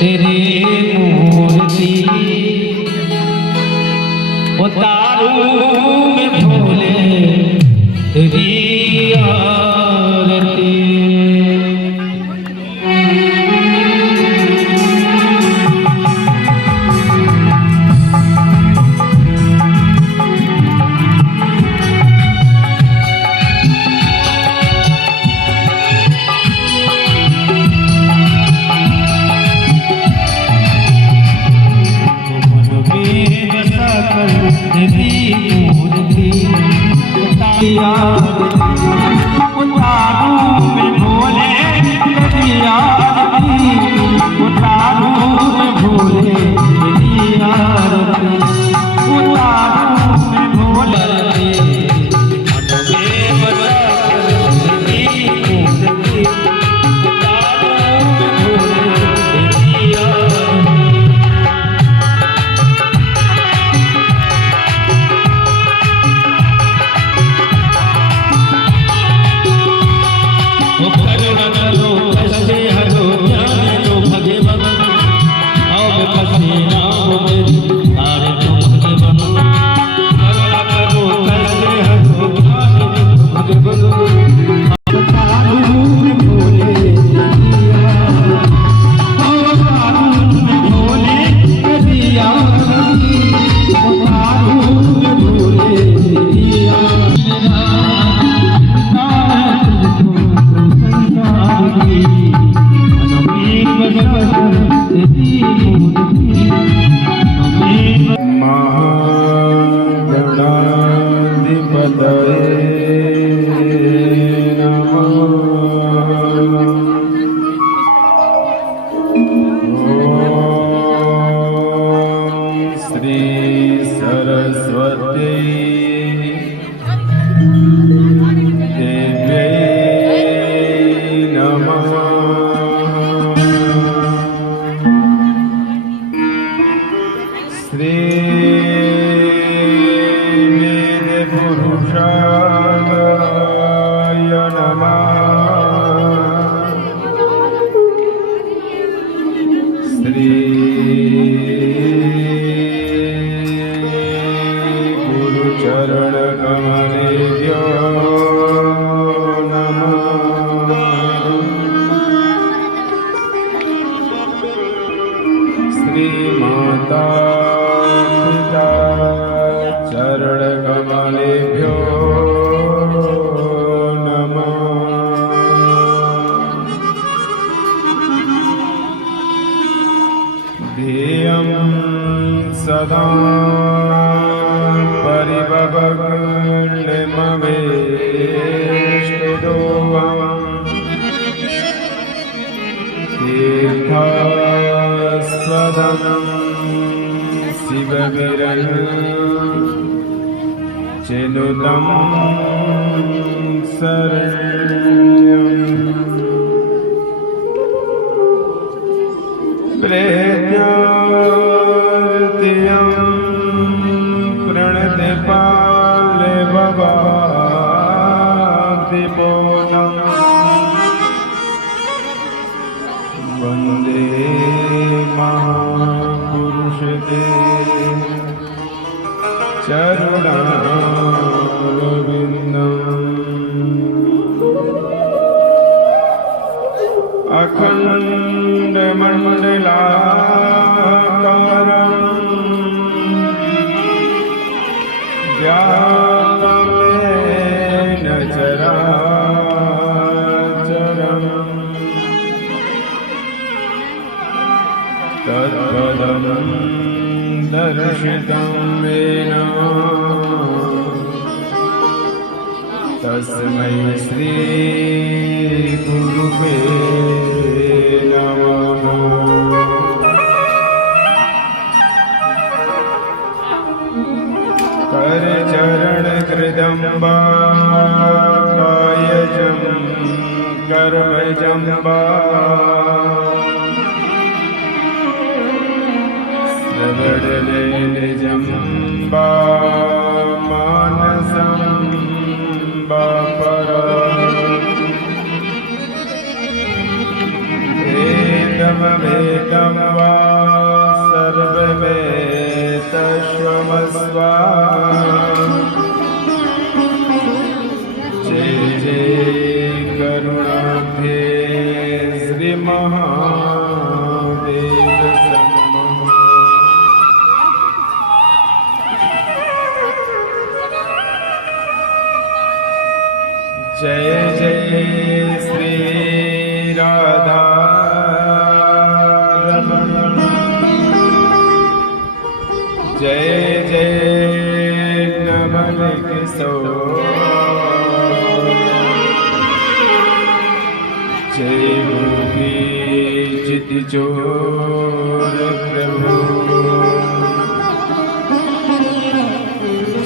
तेरी मूर्ति उतारूं मैं भोले तेरी आरती। सदा परिभवग्निमवेष्टितो तीर्थास्पदं शिवगिरं चिनुतं शरण्यम् प्रेत्यार्तियं प्रणतिपाले भवादिपोतं वन्दे महापुरुषते चरुणारविन्दम् अखण्डमण्डलाकारं व्याप्तं चराचरं तत्पदं दर्शितं येन तस्मै श्री गुरुवे करचरणकृदम्बा कायजं कर्मजम्बा श्रवणलेनिजम्बा मानसं बापरा वेदं सर्वमेकं वा सर्वमेतत्त्वमस्वा जय जय करुणाब्धे श्री महादेव शंभो। जय जय श्री राधा रमण। जय जय नमन किशोर। जय गोपी चित चोर प्रभु।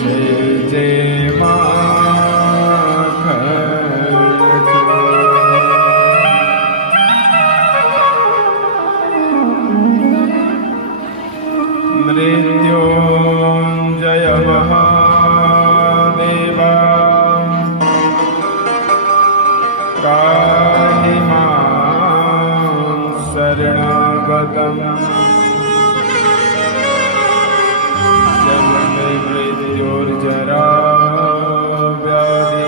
जय जय मृत्युंजय महादेवा पाहि मां शरणगतं। जन्म मृत्युर्जरा व्याधि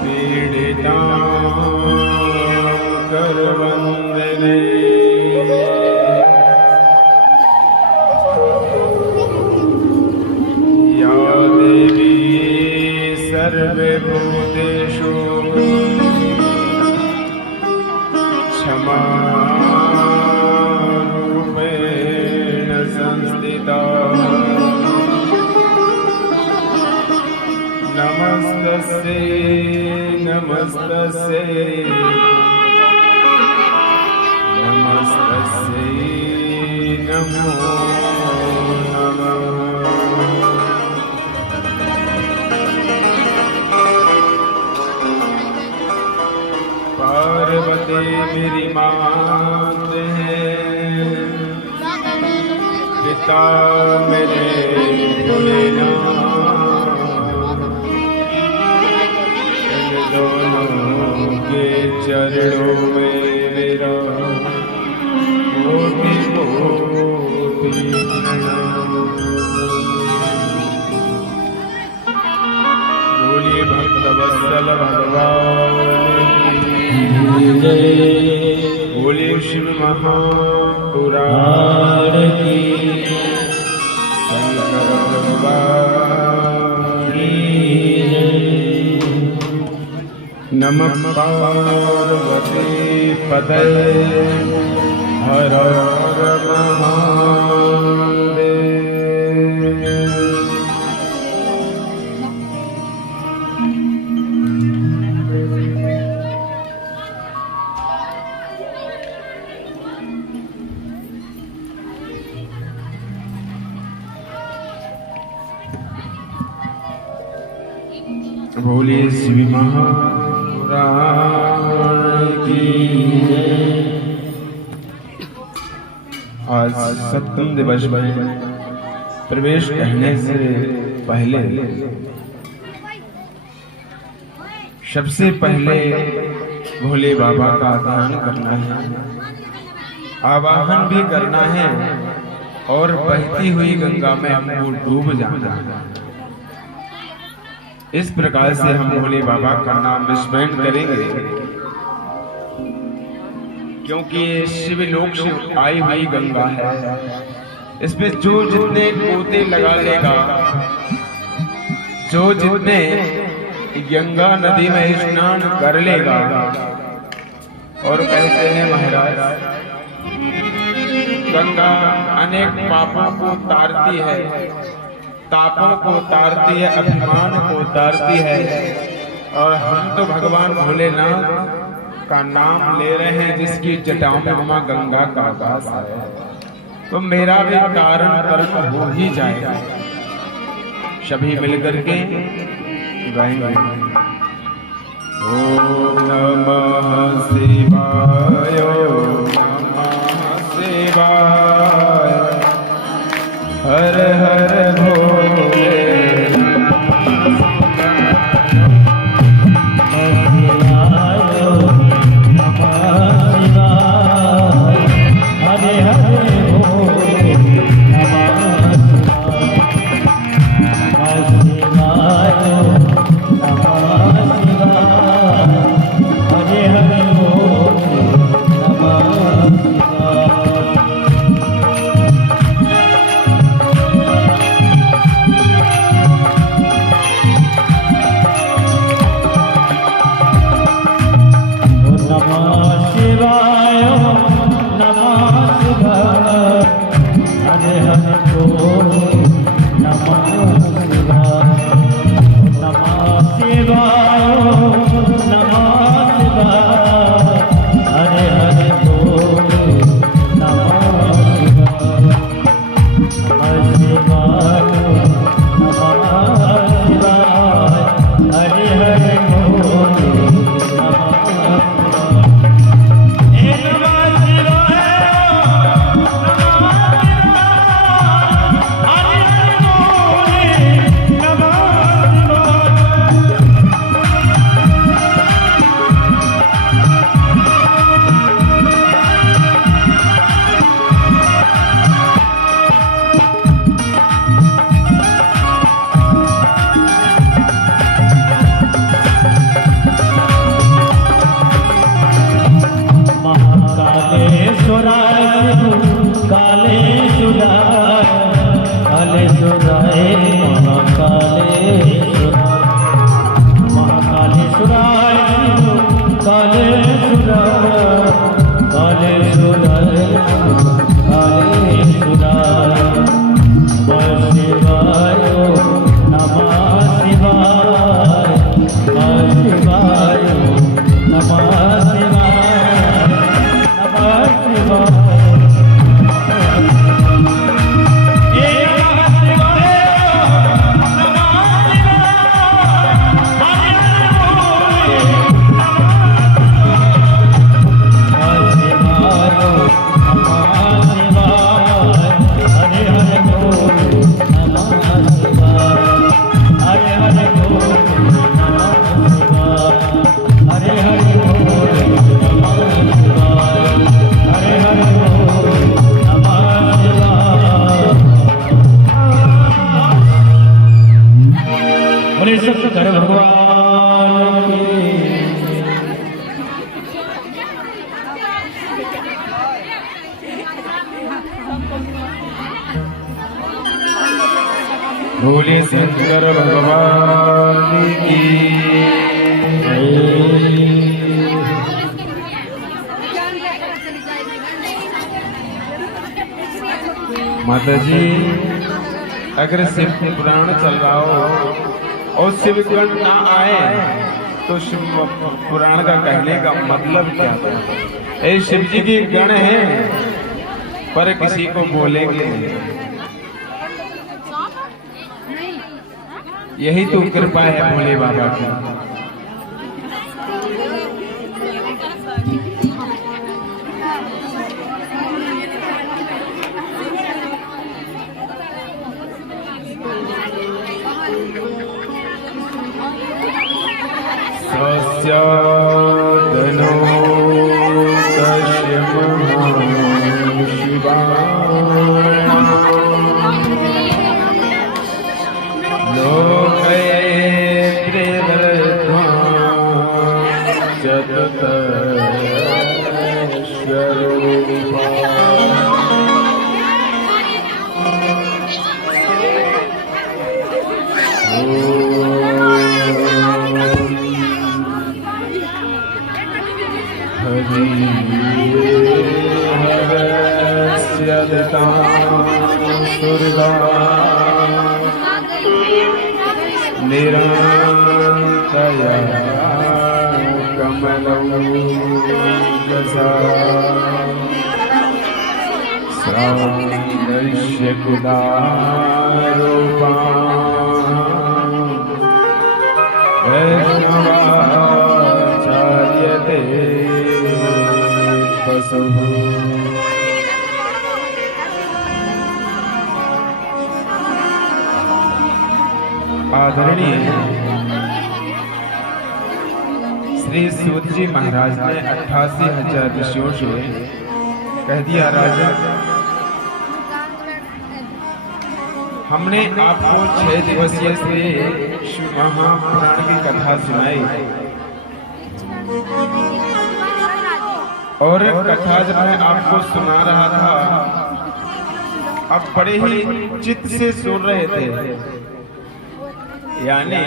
पीडिता करवंदने। या देवी सर्वभूतेषु क्षमारूपेण संस्थिता। नमस्तस्यै नमस्तस्यै नमस्तस्यै नमो नमः। पार्वती मेरी मात है, पिता मेरे भोलेनाथ। इन दोनों के चरणों में मेरा कोटि कोटि प्रणाम। बोलिए भक्तवत्सल भगवान की जय। बोलिए शिव महापुराण की। शंकर भगवान की जय। नमः पार्वती पतये हर हर महादेव। बोलिए शिव महापुराण की जय। आज सप्तम दिवस में प्रवेश कहने से पहले सबसे पहले भोले बाबा का ध्यान करना है, आवाहन भी करना है और बहती हुई गंगा में हमको डूब जाना है। इस प्रकार से हम भोले बाबा का नाम स्मरण करेंगे, क्योंकि ये शिवलोक से आई हुई गंगा है। इसमें जो जितने गोते लगा लेगा, जो जितने गंगा नदी में स्नान कर लेगा, और कहते हैं महाराज गंगा अनेक पापों को तारती है, तापों को तारती है, अभिमान को तारती है। और हम तो भगवान भोलेनाथ का नाम ले रहे हैं, जिसकी जटाओं में मां गंगा का वास है, तो मेरा भी कारण कर्म हो ही जाएगा। सभी मिलकर के गाएंगे। ओम नमः शिवाय, ओम नमः शिवाय, हर हर भोले। शिवाय बोले शंकर भगवान की माता जी। अगर शिव पुराण चल रहा हो और शिव गण ना आए तो शिव पुराण का कहने का मतलब क्या है? ये शिव जी के गण हैं पर किसी को बोलेंगे नहीं। यही तो कृपा है भोले बाबा की। सस्यादनो तस्य महाशिवाय लोकये त्रिवर्ध्वा जगतश्वरूपा निरन्तया कमलं दशा सौन्दर्यकुलारूपा वैष्णवाचार्यते पशुः। आदरणीय श्री सूत जी महाराज ने 88,000 ऋषियों से कह दिया, राजा हमने आपको 6 दिवसीय से शिव महापुराण की कथा सुनाई और कथा जब मैं आपको सुना रहा था आप बड़े ही चित्त से सुन रहे थे। यानी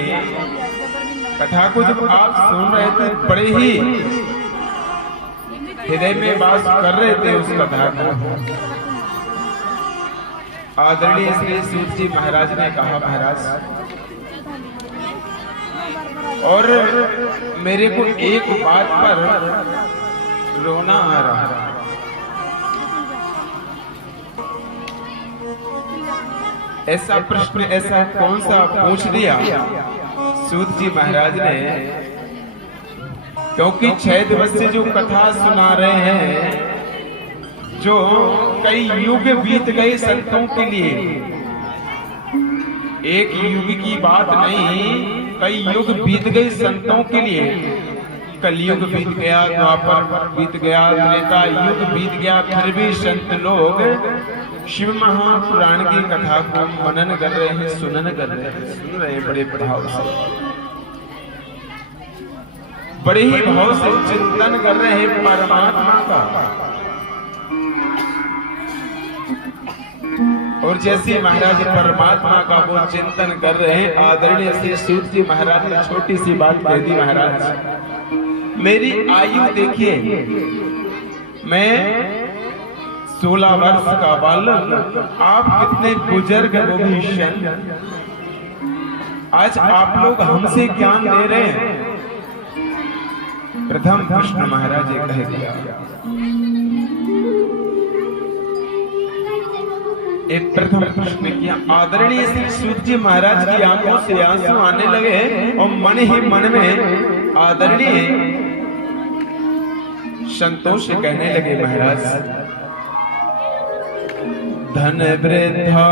कथा को जब आप सुन रहे थे बड़े ही हृदय में वास कर रहे थे उस कथा को। आदरणीय श्री सूत जी महाराज ने कहा, महाराज और मेरे को एक बात पर रोना आ रहा है। ऐसा प्रश्न ऐसा कौन सा पूछ दिया सूत जी महाराज ने, क्योंकि 6 दिवस से जो कथा सुना रहे हैं, जो कई युग बीत गए संतों के लिए, एक युग की बात नहीं, कई युग बीत गए संतों के लिए। कलयुग बीत गया, द्वापर बीत गया, त्रेता युग बीत गया, फिर भी संत लोग शिव महापुराण की कथा को मनन कर रहे हैं, सुनन कर रहे हैं, सुन रहे हैं बड़े भाव से, बड़े ही भाव से चिंतन कर रहे हैं परमात्मा का। और जैसे महाराज परमात्मा का वो चिंतन कर रहे हैं, आदरणीय श्री सूत जी महाराज ने छोटी सी बात कह दी, महाराज मेरी आयु देखिए, मैं 16 वर्ष का बालक, आप कितने बुजुर्ग भीषण, आज आप लोग हमसे ज्ञान ले रहे हैं। प्रथम कृष्ण महाराज कह दिया, एक प्रथम प्रश्न किया। आदरणीय श्री सूत जी महाराज की आंखों से आंसू आने लगे और मन ही मन में आदरणीय संतोष कहने लगे, महाराज धन वृद्धा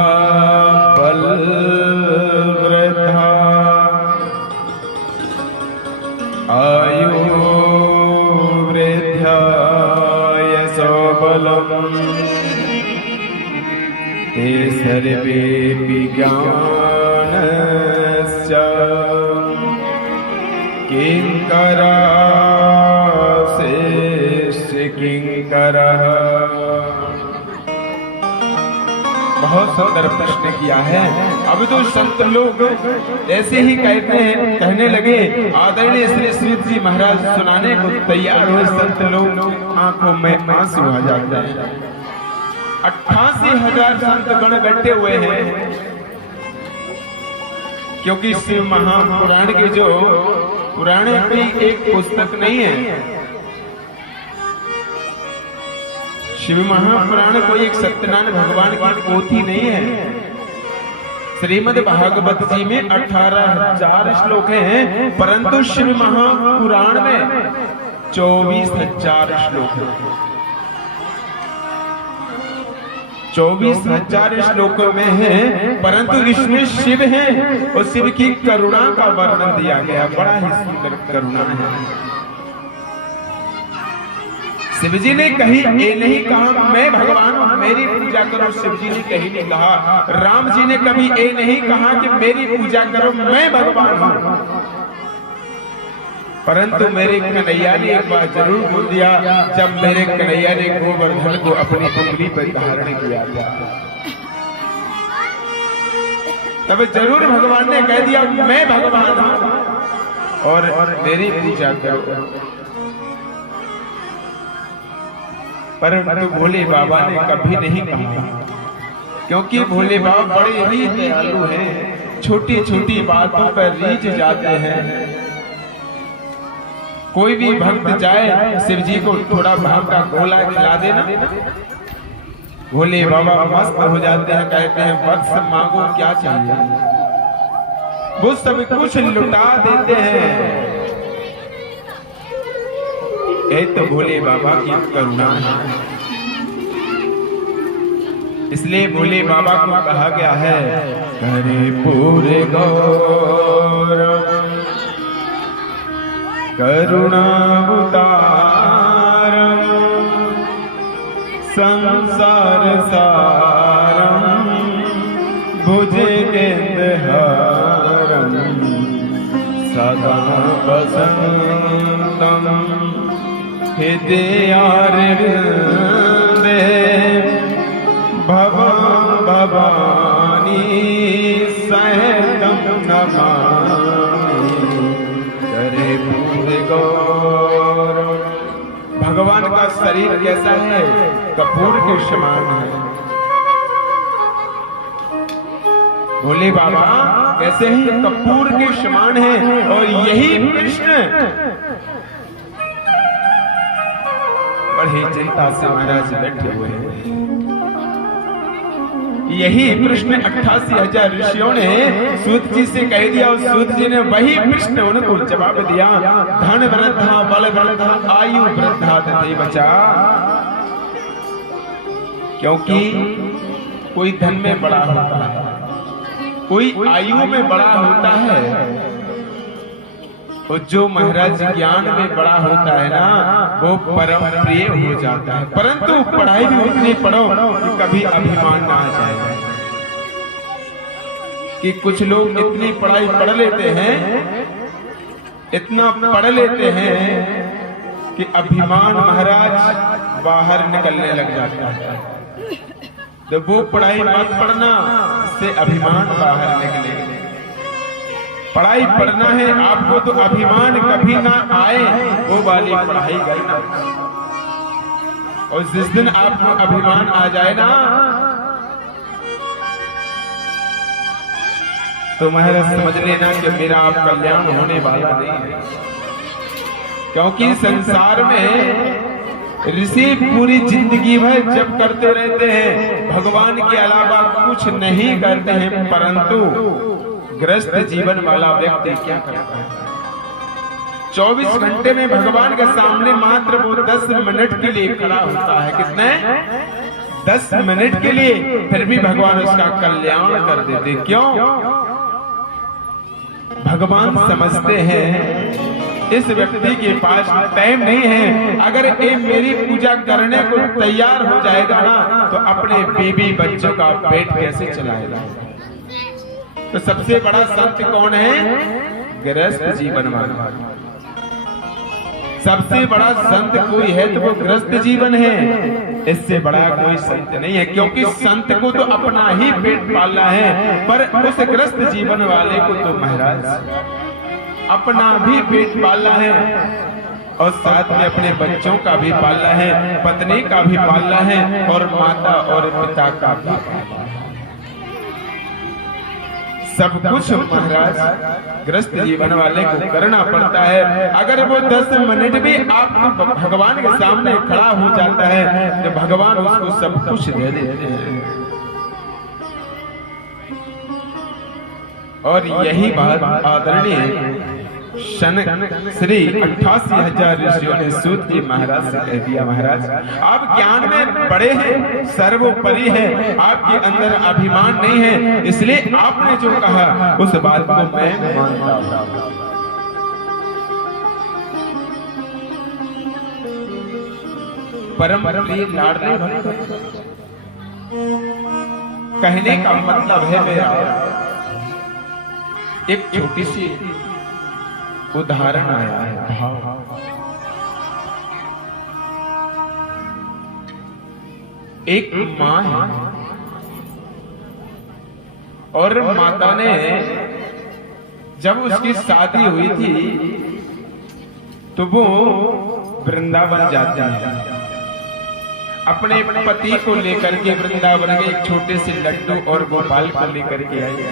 बल वृद्धा आयु वृद्धा यशो बलम् ते सर्वेऽपि ज्ञानश्च किंकरः। बहुत सुंदर प्रश्न किया है। अब तो संत लोग ऐसे ही कहने लगे। आदरणीय श्री सूत जी महाराज सुनाने को तैयार हुए। संत लोग आंखों में आंसू आ जाते हैं। 88,000 संत गण बैठे हुए हैं, क्योंकि शिव महापुराण के जो पुराण की एक पुस्तक नहीं है। शिव महापुराण कोई एक सत्यनारायण भगवान की पोथी नहीं है। श्रीमद् भागवत जी में 18,000 श्लोक हैं, परंतु शिव महापुराण में 24,000 श्लोक हैं। 24,000 श्लोकों में है, परंतु इसमें शिव है और शिव की करुणा का वर्णन दिया गया। बड़ा ही सुंदर करुणा है। शिव जी ने कहीं ये नहीं कहा मैं भगवान हूं मेरी पूजा करो, शिव जी ने कहीं नहीं कहा। राम जी ने कभी ये नहीं कहा कि मेरी पूजा करो मैं भगवान हूं, परंतु मेरे कन्हैया ने एक बात जरूर बोल दिया, जब मेरे कन्हैया ने गोवर्धन को अपनी उंगली पर धारण किया तब जरूर भगवान ने कह दिया मैं भगवान हूं और मेरी पूजा करो। परंतु भोले बाबा ने कभी नहीं कहा, क्योंकि भोले बाबा बड़े ही दयालु हैं। छोटी छोटी बातों पर रीझ जाते हैं। कोई भी भक्त जाए शिव जी को थोड़ा भाव का गोला खिला देना, भोले बाबा मस्त हो जाते हैं। कहते हैं वत्स मांगो क्या चाहिए, वो सब कुछ लुटा देते हैं। ये तो भोले बाबा की करुणा है। इसलिए भोले बाबा को कहा गया है करे पूरे गौर करुणा उतार संसार सारम भुजे गेंदहारम सदा बसंतम हृदयारविंदे भवानी सहितं नमामि करे पूरे गौर। भगवान का शरीर कैसा है? कपूर के समान है। भोले बाबा कैसे ही कपूर के समान है। और यही कृष्ण बड़ी चिंता से महाराज बैठे हुए हैं। यही प्रश्न 88,000 ऋषियों ने सूत जी से कह दिया और सूत जी ने वही प्रश्न उनको जवाब दिया। धन वृद्धा बल वृद्धा आयु वृद्धा तथे बचा। क्योंकि कोई धन में बड़ा होता है, कोई आयु में बड़ा होता है, और जो महाराज ज्ञान में बड़ा होता है ना वो परम प्रिय हो जाता है। परंतु पढ़ाई भी उतनी पढ़ो कि कभी अभिमान ना आ जाए। कि कुछ लोग इतनी पढ़ाई पढ़ लेते हैं, इतना पढ़ लेते हैं कि अभिमान महाराज बाहर निकलने लग जाता है। जब वो पढ़ाई मत पढ़ना, इससे अभिमान बाहर निकले। पढ़ाई पढ़ना है आपको तो अभिमान कभी ना आए, वो वाली पढ़ाई करना। और जिस दिन आपको अभिमान आ जाए ना तो महाराज समझ लेना कि मेरा आप कल्याण होने वाला नहीं है। क्योंकि संसार में ऋषि पूरी जिंदगी भर जब करते रहते हैं भगवान के अलावा कुछ नहीं करते हैं, परंतु ग्रस्त जीवन वाला व्यक्ति क्या करता है? 24 घंटे में भगवान के सामने मात्र वो 10 मिनट के लिए खड़ा होता है। कितने? 10 मिनट के लिए। फिर भी भगवान उसका कल्याण कर देते। क्यों? भगवान समझते हैं इस व्यक्ति के पास टाइम नहीं है। अगर ये मेरी पूजा करने को तैयार हो जाएगा ना तो अपने बीबी बच्चों का पेट कैसे चलाएगा? तो सबसे बड़ा संत कौन है? गृहस्थ जीवन वाला। सबसे बड़ा संत कोई है तो वो गृहस्थ जीवन है, इससे बड़ा कोई संत नहीं है। क्योंकि संत को तो अपना ही पेट पालना है, पर उस गृहस्थ जीवन वाले को तो महाराज अपना भी पेट पालना है और साथ में अपने बच्चों का भी पालना है, पत्नी का भी पालना है और माता और पिता का भी पालना है। सब कुछ महाराज ग्रस्त जीवन वाले को करना पड़ता है। अगर वो 10 मिनट भी आप भगवान के सामने खड़ा हो जाता है तो भगवान उसको सब कुछ दे देते हैं। और यही बात आदरणीय शनक श्री 88,000 ऋषियों ने सूत जी महाराज से कह दिया, महाराज आप ज्ञान में बड़े हैं, सर्वोपरि है, आपके अंदर अभिमान नहीं है, इसलिए आपने जो कहा उस बात को मैं मानता हूं। परम प्रिय लाडले भक्त, कहने का मतलब है मेरा एक छोटी सी उदाहरण आया है। एक माँ है और माता ने जब उसकी शादी हुई थी तो वो वृंदावन जाती है, अपने पति को लेकर के वृंदावन के एक छोटे से लड्डू और गोपाल को लेकर के आई।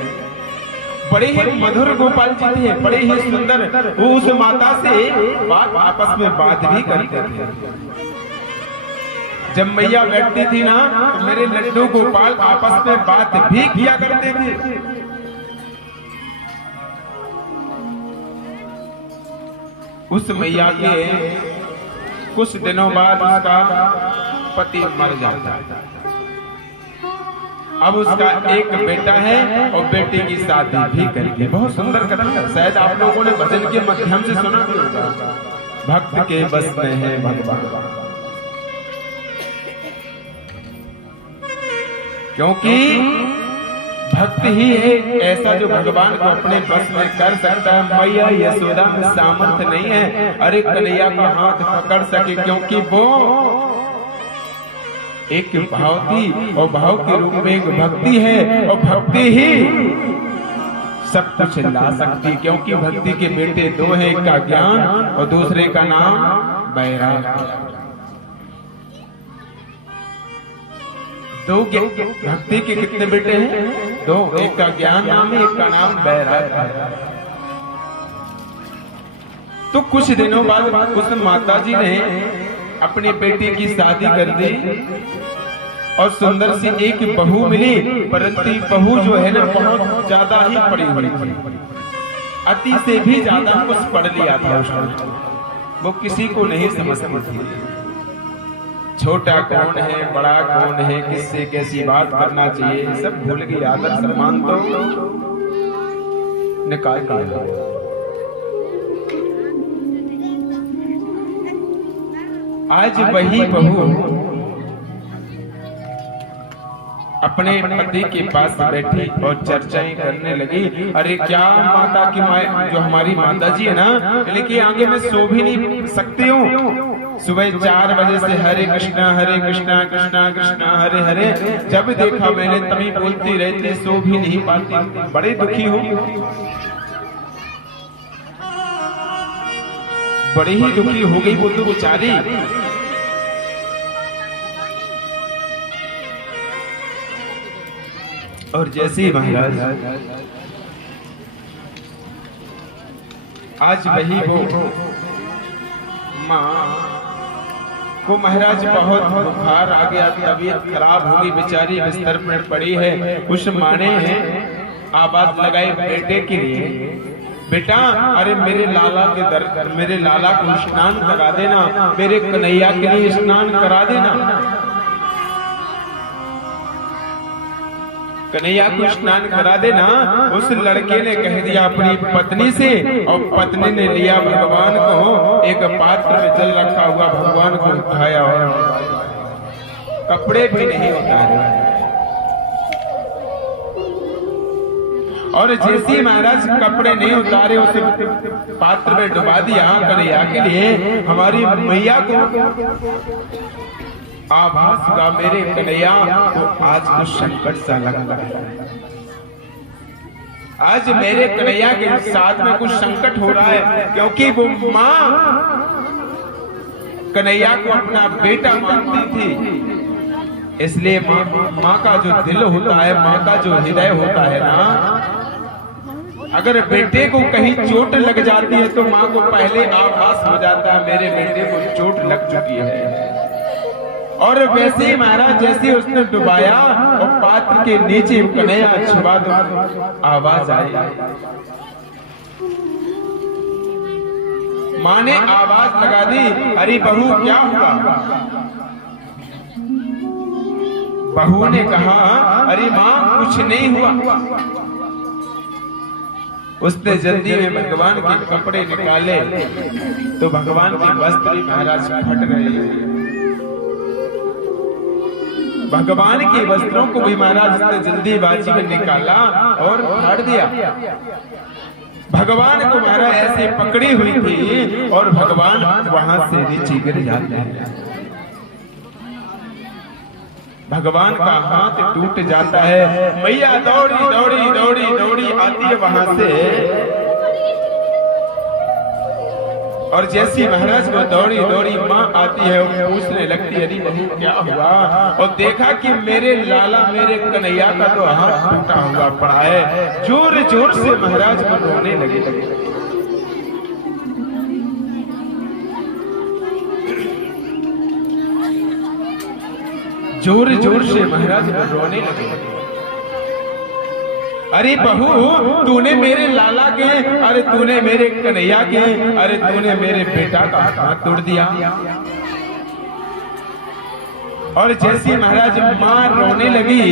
बड़े ही मधुर गोपाल जी थे, बड़े ही सुंदर। वो उस माता से आपस में बात भी करते थे। जब मैया बैठती थी ना तो मेरे लड्डू गोपाल आपस में बात भी किया करते थे। उस मैया के कुछ दिनों बाद उसका पति मर जाता है। अब उसका एक बेटा है और बेटे की शादी भी करके, बहुत सुंदर कथा, शायद आप लोगों ने भजन के माध्यम से सुना होगा। भक्त के बस में है भगवान, क्योंकि भक्त ही है ऐसा जो भगवान को अपने बस में कर सकता है। मैया यशोदा में सामर्थ्य नहीं है अरे कन्हैया का हाथ पकड़ सके, क्योंकि वो एक भाव थी और भाव के रूप में एक भक्ति है और भक्ति ही सब कुछ ला सकती, क्योंकि भक्ति के बेटे दो हैं, एक का ज्ञान और दूसरे का नाम वैराग्य। दो भक्ति के कितने बेटे हैं? दो, एक का ज्ञान नाम है, एक का नाम वैराग्य है। तो कुछ दिनों बाद उस माता जी ने अपनी बेटी की शादी कर दी और सुंदर सी एक बहू मिली, परंतु बहू जो है ना बहुत ज्यादा ही पड़ी हुई थी, अति से भी ज्यादा कुछ पढ़ लिया था उसने, वो किसी को नहीं समझती थी। छोटा कौन है, बड़ा कौन है, किससे कैसी बात करना चाहिए, सब भूल गई। आदर सम्मान तो निकाल दिया। आज वही बहू अपने पति के पास बैठी और चर्चाएं करने लगी। अरे क्या माता की जो हमारी माता जी है ना, लेकिन आगे मैं सो भी नहीं सकती हूँ। सुबह 4 बजे से हरे कृष्णा कृष्णा कृष्णा हरे हरे, जब देखा मैंने तभी बोलती रहती, सो भी नहीं पाती, बड़े दुखी हूँ, बड़ी ही दुखी हो गई वो तो बेचारी। और जैसे ही महाराज आज वही वो माँ को महाराज बहुत बुखार आ गया, तबीयत खराब हो गई, बेचारी बिस्तर पर पड़ी है। उस माँ ने आवाज लगाई बेटे के लिए, बेटा अरे मेरे लाला के दर, मेरे लाला को स्नान करा देना, मेरे कन्हैया के लिए स्नान करा देना। कन्हैया को स्नान करा देना। उस लड़के ने कह दिया अपनी पत्नी से, और पत्नी ने लिया भगवान को, एक पात्र में जल रखा हुआ भगवान को उठाया और कपड़े भी नहीं उतारे और जैसे ही महाराज कपड़े नहीं उतारे उसे पात्र में डुबा दिया कन्हैया के लिए, हमारी मैया को आभास हुआ मेरे कन्हैया को आज कुछ संकट सा लग रहा है, आज मेरे कन्हैया के साथ में कुछ संकट हो रहा है, क्योंकि वो माँ कन्हैया को अपना बेटा मानती थी। इसलिए माँ का जो दिल होता है, माँ का जो हृदय होता है ना, अगर बेटे को कहीं चोट लग जाती है तो माँ को पहले आभास हो जाता है मेरे बेटे को चोट लग चुकी है। और वैसे ही महाराज जैसे उसने डुबाया और पात्र के नीचे कन्हैया छुपा दो, आवाज आई। माँ ने आवाज लगा दी, अरे बहू क्या हुआ? बहू ने कहा, अरे माँ कुछ नहीं हुआ। उसने जल्दी में भगवान के कपड़े निकाले तो भगवान के वस्त्र महाराज फट रहे। भगवान के वस्त्रों को भी महाराज ने जल्दीबाजी में निकाला और फाड़ दिया। भगवान को महाराज ऐसे पकड़ी हुई थी और भगवान वहां से नीचे गिर जाते हैं। भगवान का हाथ टूट जाता है। मैया दौड़ी दौड़ी दौड़ी दौड़ी आती है वहां से, और जैसी महाराज को दौड़ी दौड़ी माँ आती है और पूछने लगती है, अरे बहू क्या हुआ? और देखा कि मेरे लाला मेरे कन्हैया का तो हाथ टूटा हुआ पड़ा है। जोर जोर से महाराज को रोने लगे। जोर जोर से महाराज रोने लगे। अरे बहू तूने मेरे लाला के, अरे तूने मेरे कन्हैया के, अरे तूने मेरे बेटा का हाथ तोड़ दिया। और जैसी महाराज मां रोने लगी,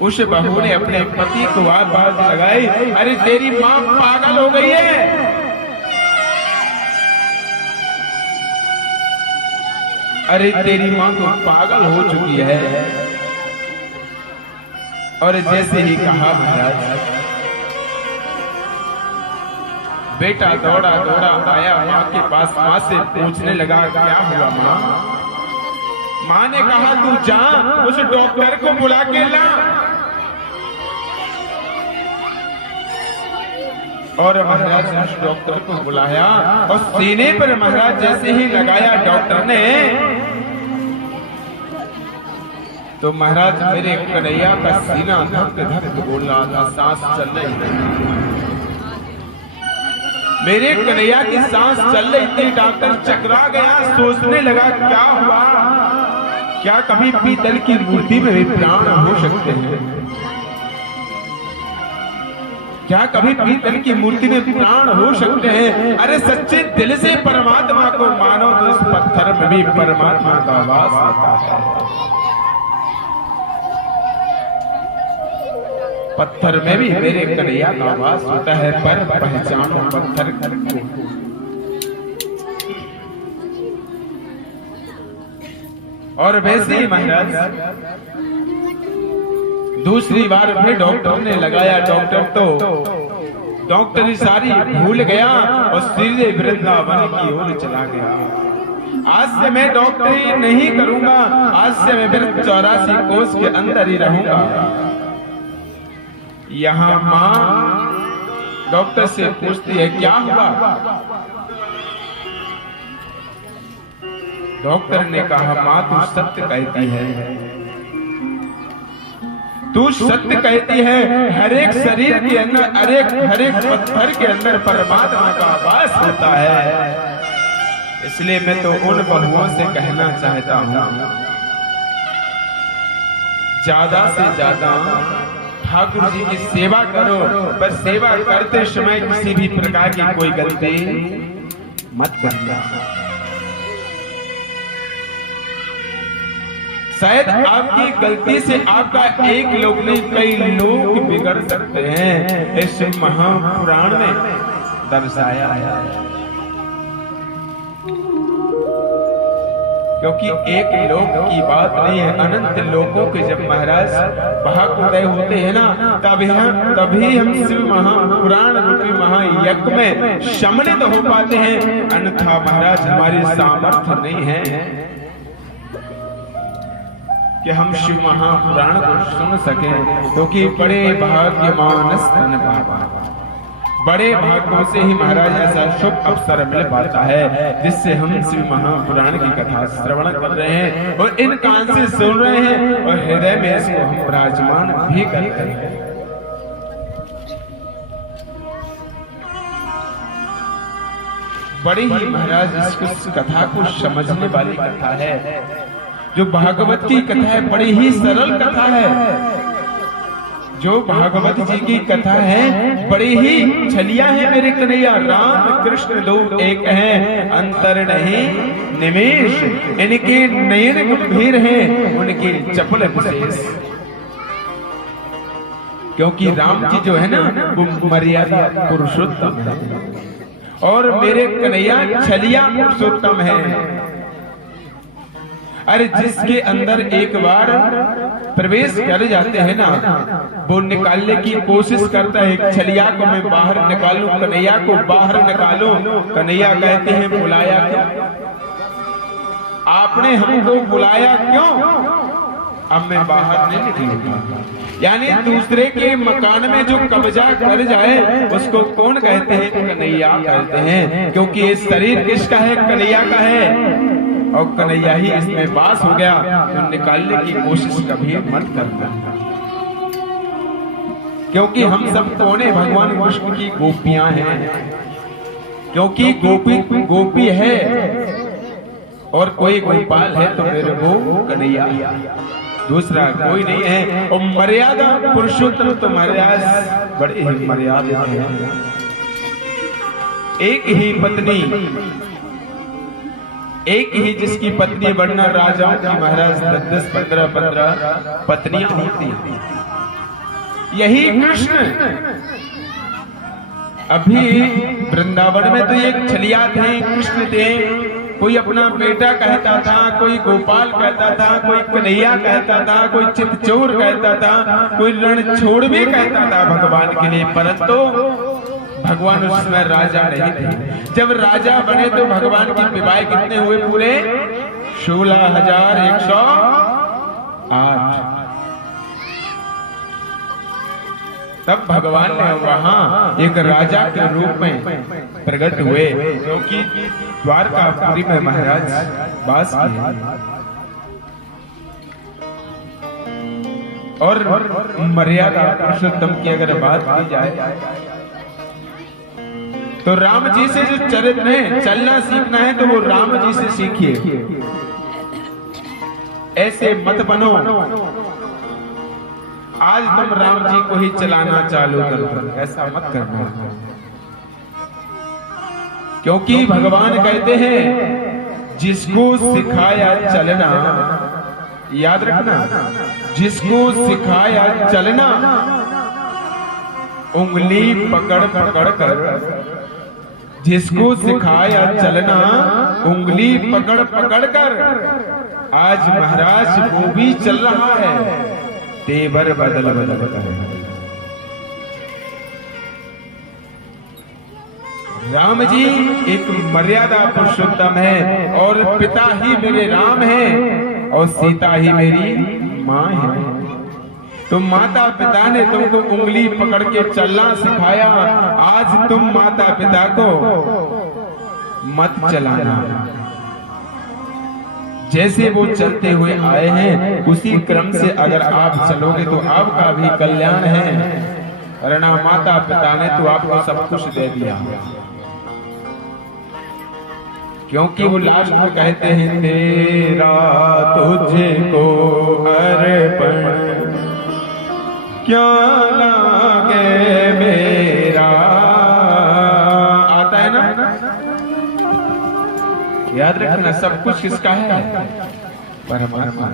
उस बहू ने अपने पति को आवाज लगाई, अरे तेरी मां पागल हो गई है। अरे तेरी मां तो पागल हो चुकी है। और जैसे ही कहा महाराज, बेटा दौड़ा दौड़ा आया मां के पास। मां से पूछने लगा, क्या हुआ मां? मां ने कहा, तू जा उस डॉक्टर को बुला के ला। और महाराज ने उस डॉक्टर को बुलाया और सीने पर महाराज जैसे ही लगाया डॉक्टर ने, तो महाराज मेरे कन्हैया का सीना धक धक बोल रहा था, सांस चल रही थी। मेरे कन्हैया की सांस चल रही थी। डॉक्टर चकरा गया, सोचने लगा क्या हुआ? क्या कभी पीतल की मूर्ति में भी प्राण हो सकते हैं? क्या कभी पीतल की मूर्ति में प्राण हो सकते हैं? अरे सच्चे दिल से परमात्मा को मानो तो इस पत्थर में भी परमात्मा का वास होता है। पत्थर में भी मेरे कन्हैया का वास होता है, पर पहचानो पत्थर को। और वैसे ही महाराज दूसरी बार फिर डॉक्टर ने लगाया। डॉक्टर तो डॉक्टरी सारी भूल गया और सीधे वृंदावन की ओर चला गया। आज से मैं डॉक्टरी नहीं करूंगा, आज से मैं फिर 84 कोस के अंदर ही रहूंगा। यहाँ माँ डॉक्टर से पूछती है, क्या हुआ? डॉक्टर ने कहा, माँ तू सत्य कहती है, तू सत्य कहती है। हर एक शरीर के अंदर, हर एक पत्थर के अंदर परमात्मा का वास होता है। इसलिए मैं तो उन बहुओं से कहना चाहता हूँ, ज्यादा से ज्यादा ठाकुर जी की सेवा करो, पर सेवा करते समय किसी भी प्रकार की कोई गलती मत करना। शायद आपकी गलती से आपका एक लोग नहीं कई लोग बिगड़ सकते हैं। इस महापुराण में दर्शाया है। क्योंकि एक लोक की बात नहीं है, अनंत लोकों के जब महाराज महाउदय होते हैं ना, तभी हम शिव महापुराण रूपी महायज्ञ में सम्मिलित हो पाते हैं। अन्यथा महाराज हमारी सामर्थ्य नहीं है कि हम शिव महापुराण को सुन सके, क्योंकि बड़े भाग्यमान स्तन बाबा, बड़े भाग्यों से ही महाराज ऐसा शुभ अवसर मिल पाता है जिससे हम शिव महापुराण की कथा श्रवण कर रहे हैं और इन कान से सुन रहे हैं और हृदय में इसको हम विराजमान भी करते हैं। बड़ी ही महाराज इस कथा को समझने वाली कथा है। जो भागवत की कथा है बड़ी ही सरल कथा है। जो भागवत जी की कथा है बड़ी ही छलिया है मेरे कन्हैया। राम कृष्ण दो एक हैं, अंतर नहीं निमेष, इनके नयन गंभीर हैं, उनके चपल विशेष। क्योंकि राम जी जो है ना वो मर्यादा पुरुषोत्तम है और मेरे कन्हैया छलिया पुरुषोत्तम है। अरे जिसके अंदर एक बार प्रवेश कर जाते हैं ना, वो निकालने की कोशिश करता है। छलिया को मैं बाहर निकालूं, कन्हैया को बाहर निकालूं। कन्हैया कहते हैं बुलाया क्यों? आपने हमको बुलाया क्यों? अब मैं बाहर नहीं निकलूंगा। यानी दूसरे के मकान में जो कब्जा कर जाए उसको कौन कहते हैं? कन्हैया कहते हैं। क्योंकि ये शरीर किसका है? कन्हैया का है और कन्हैया ही इसमें वास हो गया, तो निकालने की कोशिश कभी मत करना। क्योंकि हम सब कौन है? भगवान कृष्ण की गोपियां हैं। क्योंकि गोपी है और कोई गोपाल है तो मेरे वो कन्हैया, दूसरा कोई नहीं है। और मर्यादा पुरुषोत्तम तो मर्यादा बड़े ही मर्यादा है। एक ही पत्नी, एक ही जिसकी पत्नी बनना राजाओं की महाराज 10-15 पत्नियां होती हैं। यही कृष्ण अभी वृंदावन में तो एक छलिया थे, कृष्ण थे। कोई अपना बेटा कहता था, कोई गोपाल कहता था, कोई कन्हैया कहता था, कोई चितचोर कहता था, कोई रणछोड़ भी कहता था भगवान के लिए। परंतु भगवान उस समय राजा नहीं थे। जब राजा बने तो भगवान की विवाह कितने हुए? पूरे 16,108। तब भगवान ने वहां एक राजा के रूप में प्रकट हुए, क्योंकि द्वारकापुरी में महाराज वास किए। और मर्यादा पुरुषोत्तम की अगर बात की जाए तो राम जी से जो चरित्र में चलना सीखना है तो वो राम जी से सीखिए। ऐसे मत बनो आज तुम राम जी को ही चलाना चालू कर दो, ऐसा मत करना। क्योंकि भगवान कहते हैं जिसको सिखाया चलना, याद रखना, जिसको सिखाया चलना उंगली पकड़ पकड़ कर, जिसको सिखाया चलना उंगली पकड़ पकड़ कर, आज महाराज वो भी चल रहा है, तेवर बदल बदल कर। राम जी एक मर्यादा पुरुषोत्तम है और पिता ही मेरे राम है और सीता ही मेरी माँ है। तो माता पिता ने तुमको उंगली पकड़ के चलना सिखाया, आज तुम माता पिता को मत चलाना। जैसे वो चलते हुए आए हैं उसी क्रम से अगर आप चलोगे तो आपका भी कल्याण है, वरना माता पिता ने तो आपको सब कुछ दे दिया। क्योंकि वो लास्ट में कहते हैं तेरा तुझको अर्पण क्या लागे मेरा, आता है ना, याद रखना सब कुछ किसका है? परमात्मा।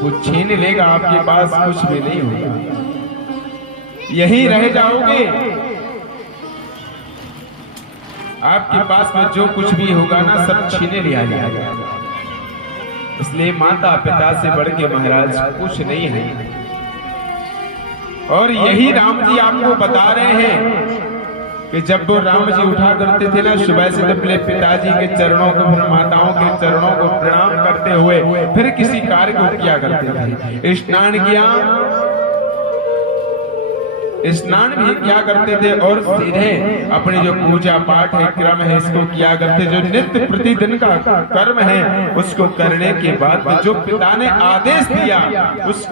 वो छीन लेगा, आपके पास कुछ भी नहीं होगा, यही रह जाओगे। आपके पास में जो कुछ भी होगा ना सब छीने लिया जाएगा। इसलिए माता पिता से बढ़ के महाराज कुछ नहीं है। और यही राम जी आपको बता रहे हैं कि जब वो राम जी उठा करते थे ना सुबह से, तो पहले पिताजी के चरणों को, फिर माताओं के चरणों को प्रणाम करते हुए फिर किसी कार्य को किया करते थे। स्नान किया, स्नान भी क्या करते थे और सीधे अपने जो पूजा पाठ है, क्रम है, इसको किया करते। जो नित्य प्रतिदिन का कर्म है उसको करने के बाद जो पिता ने आदेश दिया उस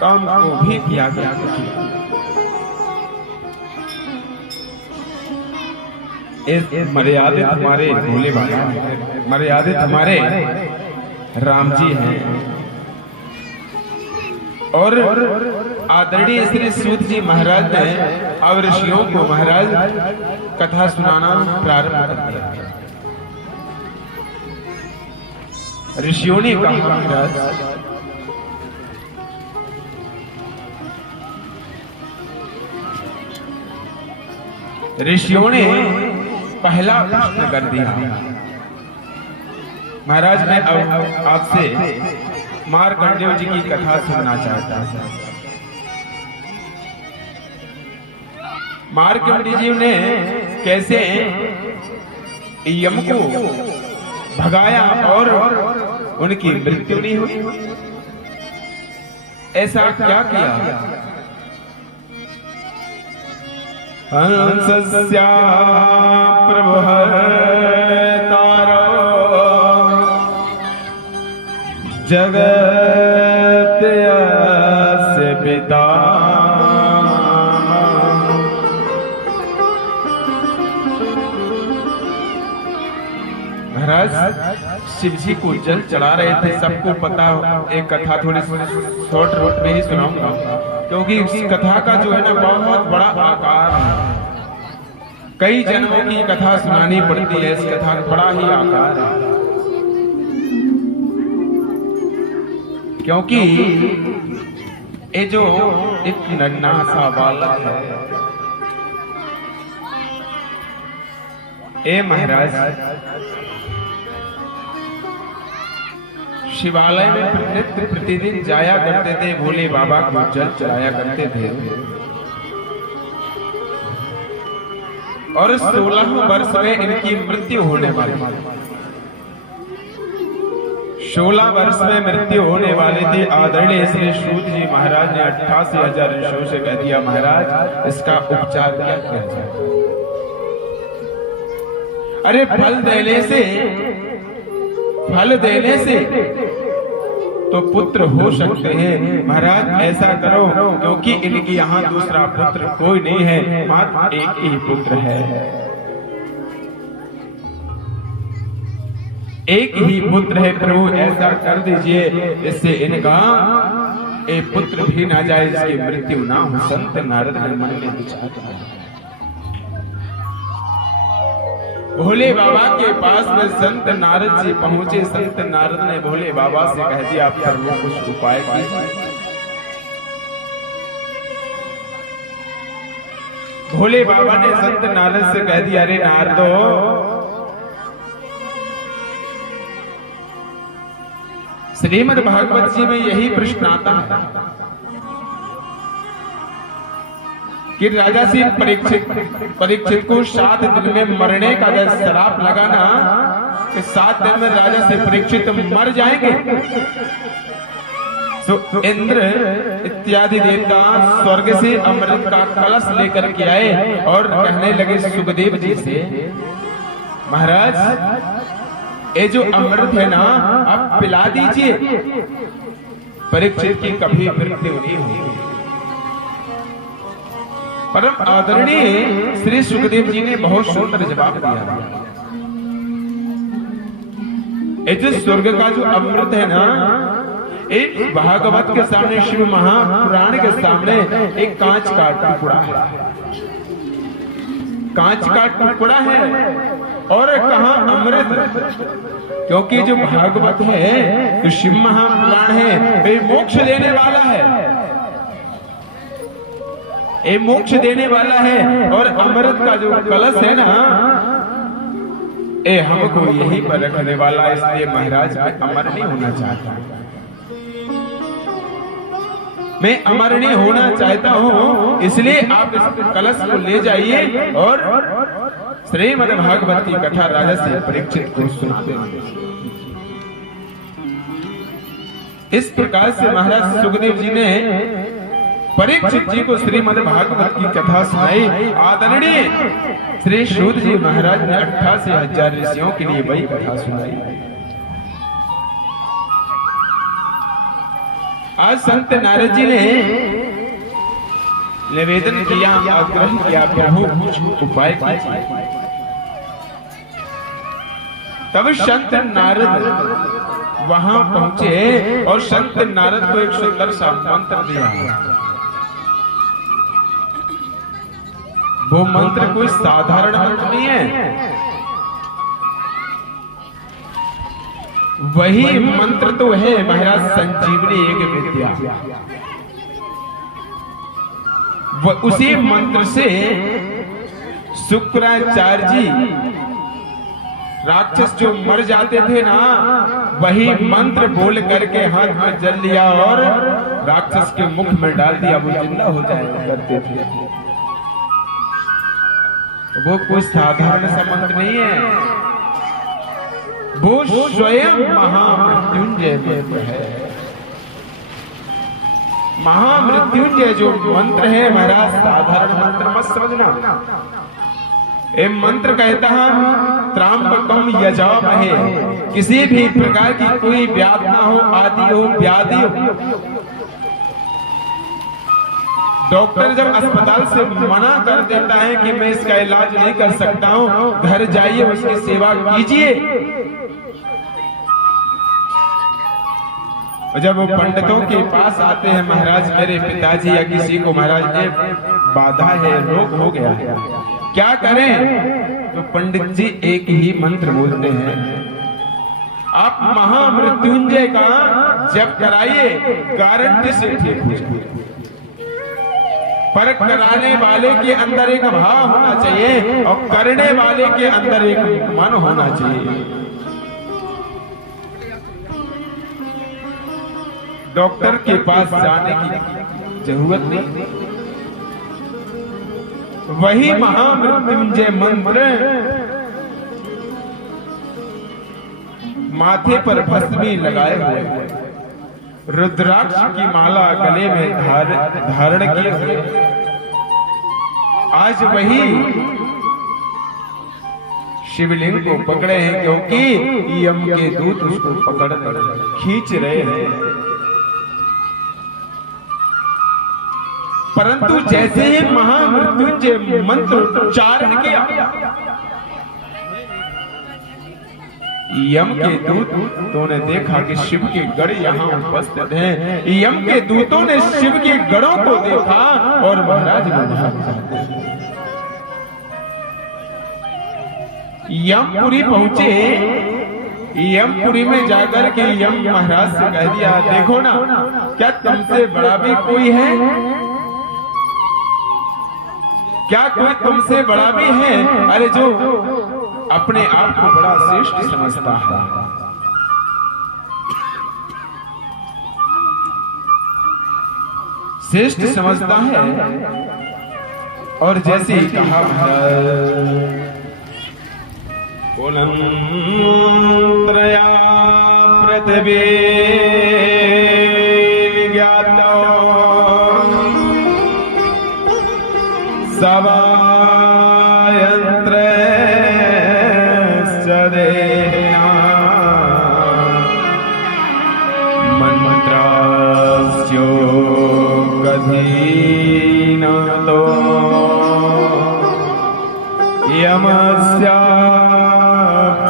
काम को भी किया करते। मर्यादित हमारे भोले बाबा, मर्यादित हमारे राम जी हैं। और आदरणीय श्री सूत जी महाराज ने अब ऋषियों को महाराज कथा सुनाना प्रारंभ कर दिया। ऋषियों ने कहा महाराज, ऋषियों ने पहला प्रश्न कर दिया। महाराज मैं अब आपसे मार्कंडेय जी की कथा सुनना चाहता हूं। मार्कंडेय जी ने कैसे यम को भगाया और उनकी मृत्यु नहीं हुई, ऐसा क्या किया? हंसस्या प्रभु तारो जगत यस्य पिता। महाराज शिव जी को जल चढ़ा रहे थे, सबको पता। एक कथा थोड़ी शॉर्ट रूट में ही सुनाऊंगा, क्योंकि इस कथा का जो है ना बहुत बड़ा आकार है। कई जन्मों की कथा सुनानी पड़ती है, इस कथा का बड़ा ही आकार है। क्योंकि ये जो एक नन्हा सा बालक है, ए महाराज शिवालय में नित्य प्रतिदिन जाया करते थे, भोले बाबा को जल चढ़ाया करते थे। और 16 वर्ष में इनकी मृत्यु होने वाली, 16 वर्ष में मृत्यु होने वाले थे। आदरणीय श्री सूत जी महाराज ने 88,000 ऋषियों से कह दिया, महाराज इसका उपचार क्या किया जाए? अरे फल देने से तो पुत्र हो सकते हैं। महाराज ऐसा करो, क्योंकि इनके यहाँ दूसरा पुत्र कोई नहीं है, मात्र एक ही पुत्र है, एक ही पुत्र है। प्रभु ऐसा कर दीजिए इससे इनका एक पुत्र भी ना जाए, इसकी मृत्यु ना हो। संत नारद ने मन में विचार किया। भोले बाबा के पास में संत नारद जी पहुंचे। संत नारद ने भोले बाबा से कह दिया, आप प्रभु कुछ उपाय कीजिए। भोले बाबा ने संत नारद से कह दिया, अरे नारदो, श्रीमद् भागवत जी में यही प्रश्न आता है कि राजा से परीक्षित को 7 दिन में मरने का अगर श्राप लगाना कि 7 दिन में राजा से परीक्षित मर जाएंगे, तो इंद्र इत्यादि देवता स्वर्ग से अमृत का कलश लेकर के आए और कहने लगे सुखदेव जी से, महाराज ये जो अमृत है ना आप पिला दीजिए, परीक्षित की कभी मृत्यु नहीं होगी। परम आदरणीय श्री सुखदेव जी ने बहुत सुंदर जवाब दिया। ये जो स्वर्ग का जो अमृत है ना, एक भागवत के सामने, शिव महापुराण के सामने एक कांच का टुकड़ा है, कांच का टुकड़ा है। और कहा अमृत, क्योंकि जो भागवत है, जो शिव महापुराण है, ये मोक्ष देने वाला है, ये मोक्ष देने वाला है। और अमृत का जो कलश है ना, हमको यहीं पर रखने वाला, इसलिए महाराज मैं अमर नहीं होना चाहता, मैं अमर नहीं होना चाहता हूँ। इसलिए आप इस कलश को ले जाइए और श्रीमद् भागवत की कथा राजा से परीक्षित को सुनते हैं। इस प्रकार से महाराज सुखदेव जी ने परीक्षित जी को श्रीमद् भागवत की कथा सुनाई। आदरणीय श्री सूत जी महाराज ने 88,000 ऋषियों के लिए वही कथा सुनाई। आज संत नारद जी ने निवेदन किया, आग्रह किया, प्रभु कुछ उपाय कीजिए। तब संत नारद वहां पहुंचे और संत नारद को एक सुंदर सा मंत्र दिया। वो मंत्र कोई साधारण मंत्र नहीं है, वही मंत्र तो है महाराज संजीवनी एक विद्या। उसी मंत्र से शुक्राचार्य जी राक्षस जो मर जाते थे ना, वही मंत्र बोल करके हाथ में जल लिया और राक्षस के मुख में डाल दिया, वो जिंदा हो जाया करते थे। वो कोई साधारण सा मंत्र नहीं है, वो स्वयं महामृत्युंजय मंत्र है। महामृत्युंजय जो मंत्र है महाराज, साधारण मंत्र मत समझना। ये मंत्र कहता है त्रांबकम यजामहे, किसी भी प्रकार की कोई व्याधि ना हो, आदि हो, व्याधि हो। डॉक्टर जब अस्पताल से मना कर देता है कि मैं इसका इलाज नहीं कर सकता हूं, घर जाइए, उसकी सेवा कीजिए। जब वो पंडितों के पास आते हैं, महाराज मेरे पिताजी या किसी को महाराज ने बाधा है, रोग हो गया है, क्या करें? तो पंडित जी एक ही मंत्र बोलते हैं, आप महामृत्युंजय का जप कराइए, गारंटी से ठीक हो जाए। पर कराने वाले के अंदर एक भाव होना चाहिए और करने वाले के अंदर एक मन होना चाहिए। डॉक्टर के पास जाने की जरूरत नहीं, वही महामृत्युंजय मंत्र माथे पर भस्मी लगाए हुए, रुद्राक्ष की माला गले में धारण किए हुए, आज वही शिवलिंग को पकड़े हैं, क्योंकि यम के दूत उसको पकड़ खींच रहे हैं। परंतु जैसे ही महामृत्युंजय मंत्र उच्चारण किया, यम के दूतों ने देखा कि शिव के गढ़ यहाँ उपस्थित हैं। यम के दूतों ने शिव के गढ़ों को देखा और महाराज यमपुरी पहुंचे। यमपुरी में जाकर के यम महाराज से कह दिया, देखो ना, क्या तुमसे बड़ा भी कोई है? क्या कोई तुमसे बड़ा भी है? अरे जो अपने आप को बड़ा श्रेष्ठ समझता है, श्रेष्ठ समझता है। और जैसे ही कहा त्रया पृथ्वी ज्ञातो सवायंत्र सदेना मन्मन्त्रास्यो गधीनातो यमस्या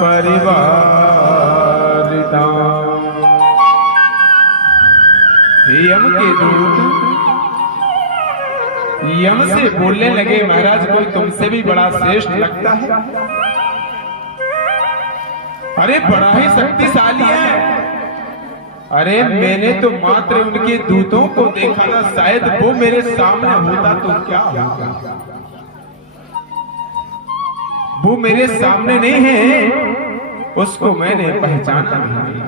परिवारिता। यम के दूत यम से बोलने लगे, महाराज कोई तुमसे भी बड़ा श्रेष्ठ लगता है? अरे बड़ा ही शक्तिशाली है। अरे मैंने तो मात्र उनके दूतों को देखा ना, शायद वो मेरे सामने होता तो क्या होगा। वो मेरे सामने नहीं है, उसको मैंने पहचाना नहीं,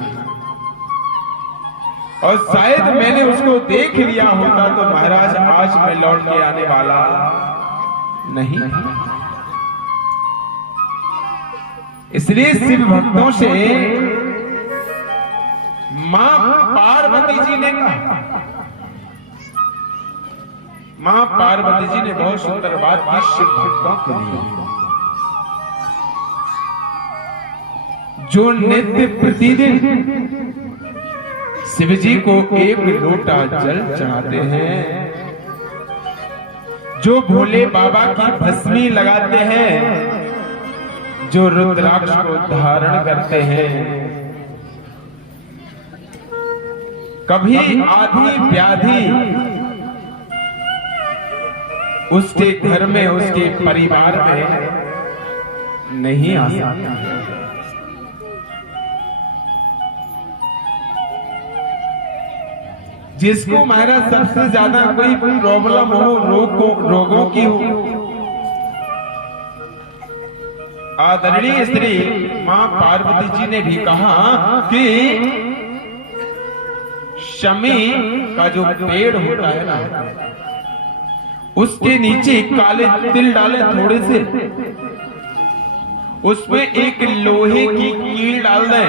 और शायद मैंने उसको देख लिया होता तो महाराज आज मैं लौट के आने वाला नहीं। इसलिए शिव भक्तों से मां पार्वती जी ने कहा, मां पार्वती जी ने बहुत सुंदर बात की शिव भक्तों के लिए, जो नित्य प्रतिदिन शिव जी को एक लोटा जल चढ़ाते हैं, जो भोले बाबा की भस्मी लगाते हैं, जो रुद्राक्ष को धारण करते हैं, कभी आधी व्याधि उसके घर में, उसके परिवार में नहीं आ सकती। जिसको महाराज सबसे ज्यादा कोई प्रॉब्लम हो, रोगों की हो, आदरणीय श्री मां पार्वती जी ने भी कहा कि शमी का जो पेड़ होता है ना, उसके नीचे काले तिल डाले थोड़े से, उसमें एक लोहे की कील डाल दें,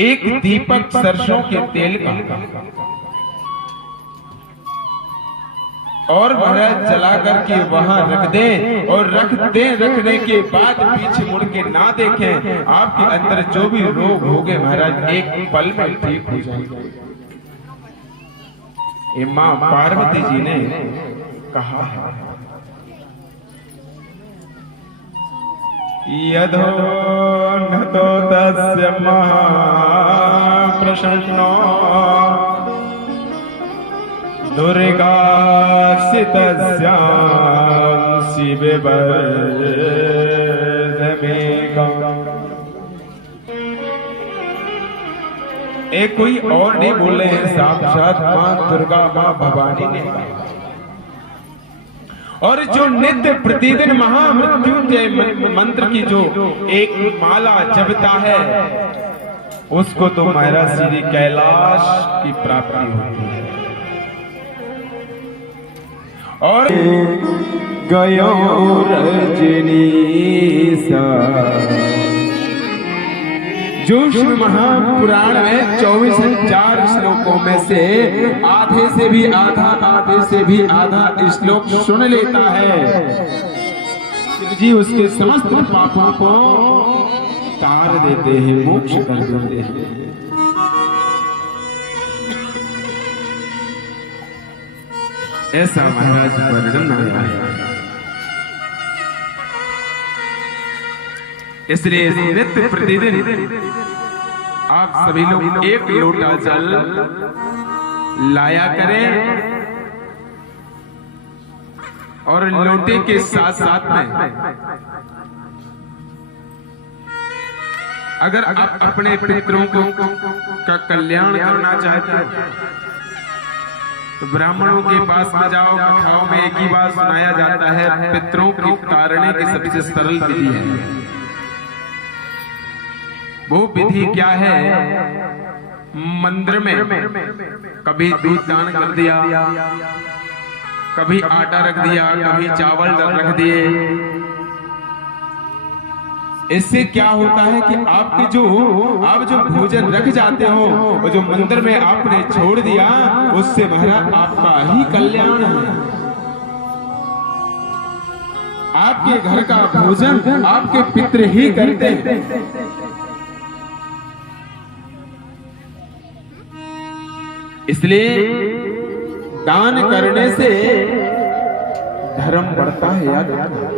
एक दीपक सरसों के तेल का, और महाराज जला करके वहां रख दें, और रखने के बाद पीछे मुड़ के ना देखें, आपके अंदर जो भी रोग हो गए महाराज एक पल में ठीक हो जाएंगे। ये मां पार्वती जी ने कहा है। यदो नतो तस्य महाप्रसन्नो दुर्गासितस्यां शिवे वरदमेकम्। एक कोई और नहीं बोले हैं, साक्षात मां दुर्गा मां भवानी ने। और जो नित्य प्रतिदिन महामृत्युंजय मंत्र की जो एक माला जपता है, उसको तो महाराज श्री कैलाश की प्राप्ति होती है। और गयो रजनीसा, जो शिव महापुराण में 24,000 श्लोकों में से आधे से भी आधा श्लोक सुन लेता है, शिव जी उसके समस्त पापों को तार देते हैं, मोक्ष कर देते हैं। ऐसा महाराज वर्णन आया है। इसलिए नित्य प्रतिदिन आप सभी लोग एक लोटा जल लाया करें, और लोटे के साथ साथ में अगर आप अपने पितरों का कल्याण करना चाहते हैं तो ब्राह्मणों के पास में जाओ। कथाओं में एक ही बात सुनाया जाता है, पितरों की तारने की सबसे सरल विधि है। वो विधि क्या है? मंदिर में कभी दूध दान कर दिया, कभी आटा रख दिया, कभी चावल रख दिए। इससे क्या होता है कि आपके आप जो भोजन रख जाते हो, वो जो मंदिर में आपने छोड़ दिया, उससे महाराज आपका ही कल्याण है। आपके घर का भोजन आपके पितृ ही करते हैं। इसलिए दान करने से धर्म बढ़ता है, याद रखना।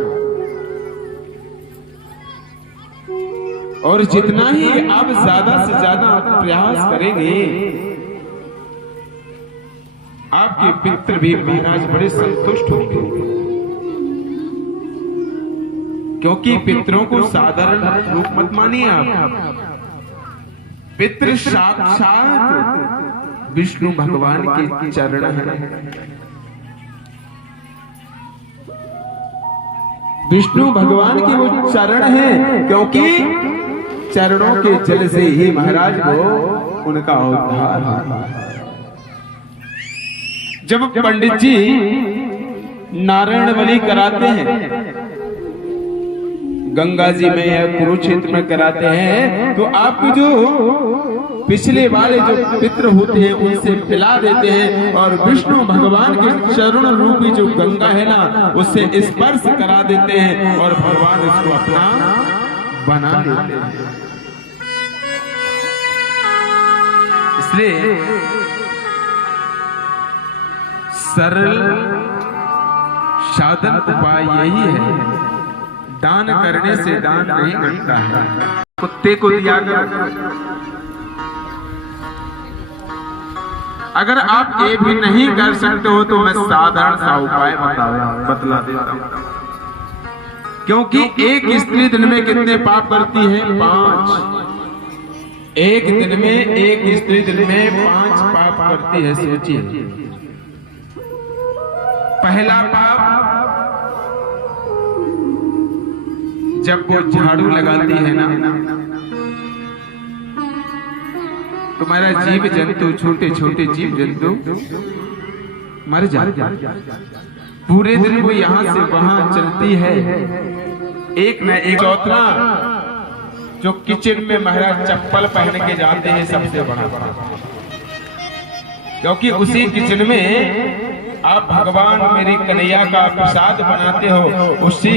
और जितना ही आप ज्यादा से ज्यादा प्रयास करेंगे, आपके पितृ भी महाराज बड़े संतुष्ट होंगे, क्योंकि पितरों को साधारण रूप मत मानिए आप। पितृ साक्षात विष्णु भगवान के चरण हैं। विष्णु भगवान के वो चरण हैं, क्योंकि चरणों के जल से ही महाराज को उनका उद्धार हुआ। जब पंडित जी नारायण बलि कराते हैं गंगा जी में या कुरुक्षेत्र में कराते हैं, तो आपको जो पिछले वाले जो पितृ होते हैं उनसे पिला देते हैं, और विष्णु भगवान के चरण रूपी जो गंगा है ना उससे स्पर्श करा देते हैं, और भगवान उसको अपना बना लेते हैं। इसलिए सरल साधन उपाय यही है, दान करने से दान नहीं घटता है। कुत्ते को दिया करो। अगर आप ये भी नहीं कर सकते हो तो मैं साधारण सा उपाय बतला देता हूं, क्योंकि एक स्त्री दिन में कितने पाप करती है? 5। एक दिन में एक स्त्री दिन में 5 पाप करती है। सोचिए, पहला पाप जब वो झाड़ू लगाती है ना, तुम्हारा जीव जंतु, छोटे छोटे जीव जंतु मर जाते। पूरे दिन वो यहाँ से वहां चलती है, एक न एक। चौथा जो किचन में महाराज चप्पल पहन के जाते हैं सबसे बड़ा, क्योंकि उसी किचन में आप भगवान मेरी कन्हैया का प्रसाद बनाते हो, उसी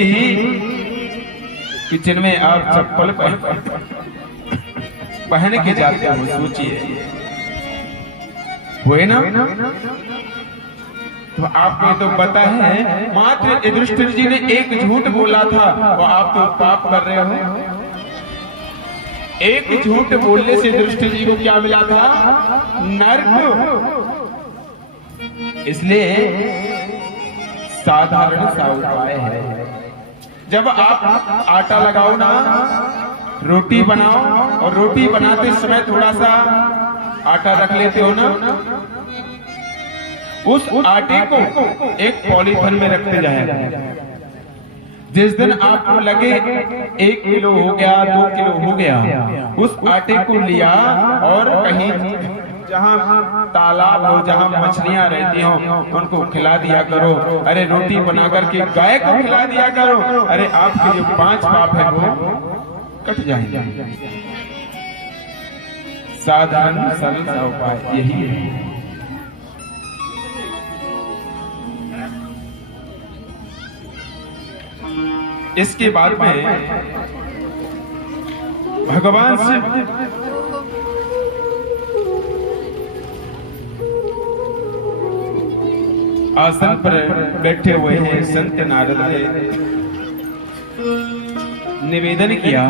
किचन में आप चप्पल पहन के जाते हो। सोचिए, हुए ना? तो आपको तो पता है, मात्र युधिष्ठिर जी ने एक झूठ बोला था और आप तो पाप कर रहे हो। एक झूठ बोलने से युधिष्ठिर जी को क्या मिला था? नरक। इसलिए साधारण सा उपाय है, जब आप आटा लगाओ ना, रोटी बनाओ, और रोटी बनाते समय थोड़ा सा आटा रख लेते हो ना, उस आटे को एक पॉलीथिन में रखते जाएगा। जिस दिन आपको लगे 1 किलो हो गया, 2 किलो हो गया, उस आटे को लिया और कहीं जहाँ तालाब हो, जहाँ मछलियां रहती हो, उनको खिला दिया करो। अरे रोटी बना करके गाय को खिला दिया करो। अरे आपके जो 5 पाप है वो कट जाएंगे। साधारण सरल सा उपाय यही है। इसके बाद में भगवान से आसन पर बैठे हुए हैं संत नारद ने निवेदन किया।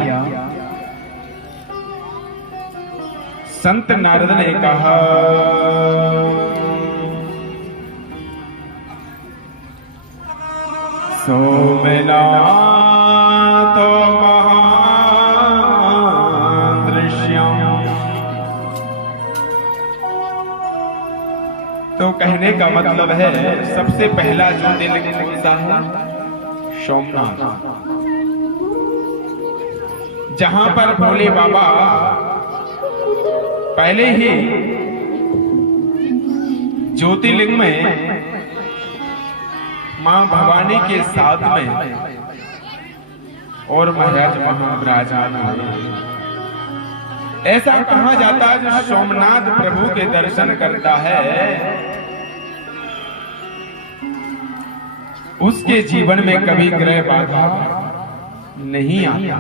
संत नारद ने कहा, सोमनाथ तो कहने का मतलब है, सबसे पहला ज्योतिर्लिंग कौन सा है? सोमनाथ, जहां पर भोले बाबा पहले ही ज्योतिर्लिंग में मां भवानी के साथ में और महाराज वहां विराजमान हुए। ऐसा कहा जाता है, जो सोमनाथ प्रभु के दर्शन करता है उसके जीवन में कभी ग्रह बाधा नहीं आता।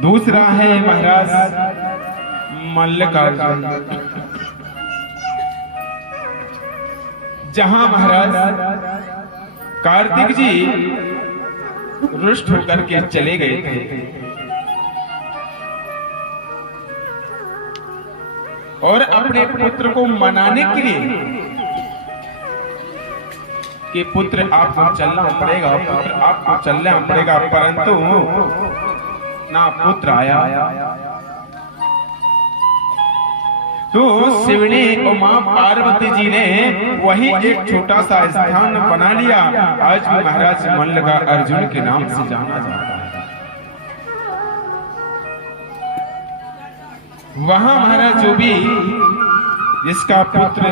दूसरा है महाराज मल्लिकार्जुन, जहां महाराज कार्तिक जी रुष्ट होकर के चले गए थे और अपने पुत्र को मनाने के लिए कि पुत्र आपको चलना पड़ेगा, पुत्र आपको चलना पड़ेगा, परंतु ना पुत्र आया। तो शिवनी और मां पार्वती जी ने वही एक छोटा सा स्थान बना लिया। आज भी महाराज मल्ल का अर्जुन के नाम से जाना जाता है। वहां महाराज जो भी जिसका पुत्र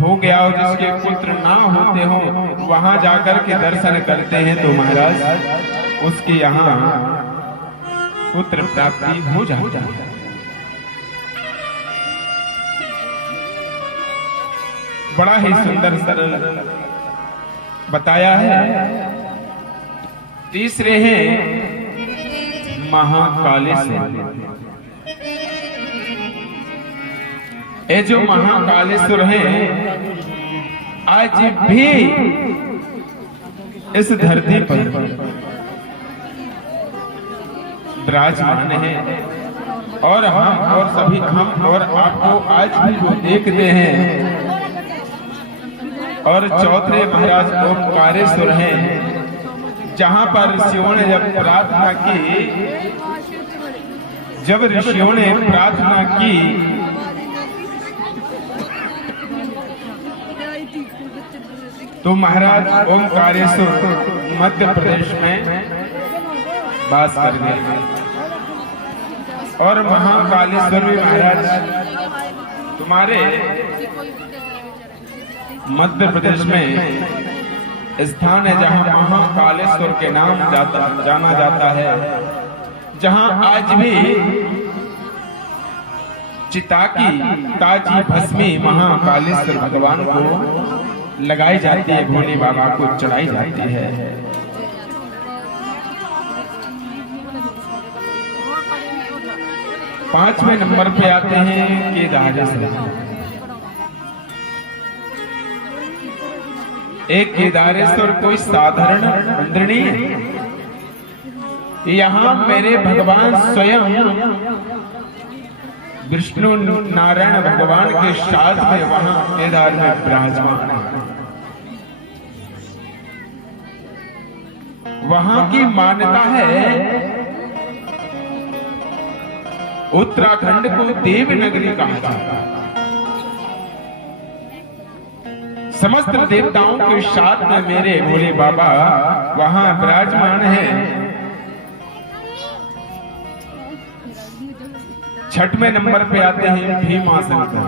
हो गया हो, जिसके पुत्र ना होते हो, वहां जाकर के दर्शन करते हैं तो महाराज उसके यहाँ पुत्र प्राप्ति हो जाता है। बड़ा ही सुंदर सरल बताया है। तीसरे हैं महाकालेश्वर। ये जो महाकालेश्वर हैं आज भी इस धरती पर विराजमान है और हम और सभी हम और आपको आज भी वो देखते हैं। और चौथे महाराज ओमकारेश्वर हैं, जहां पर ऋषियों ने जब प्रार्थना की, जब ऋषियों ने प्रार्थना की तो महाराज ओमकारेश्वर मध्य प्रदेश में वास कर गए। और महाकालेश्वर भी महाराज तुम्हारे मध्य प्रदेश में स्थान है, जहां महाकालेश्वर के नाम जाना जाता है, जहां आज भी चिता की ताजी भस्मी महाकालेश्वर भगवान को लगाई जाती है, भोले बाबा को चढ़ाई जाती है। पांचवें नंबर पे आते हैं केदारेश्वर। एक केदारेश्वर कोई साधारण मंदिर नहीं है, यहाँ मेरे भगवान स्वयं विष्णु नारायण भगवान के साथ में वहां केदार में विराजमान है। वहां की मान्यता है, उत्तराखंड को देव नगरी कहा जाता है। समस्त देवताओं के साथ में मेरे भोले बाबा वहां विराजमान हैं। छठवें नंबर पे आते हैं भीमाशंकर।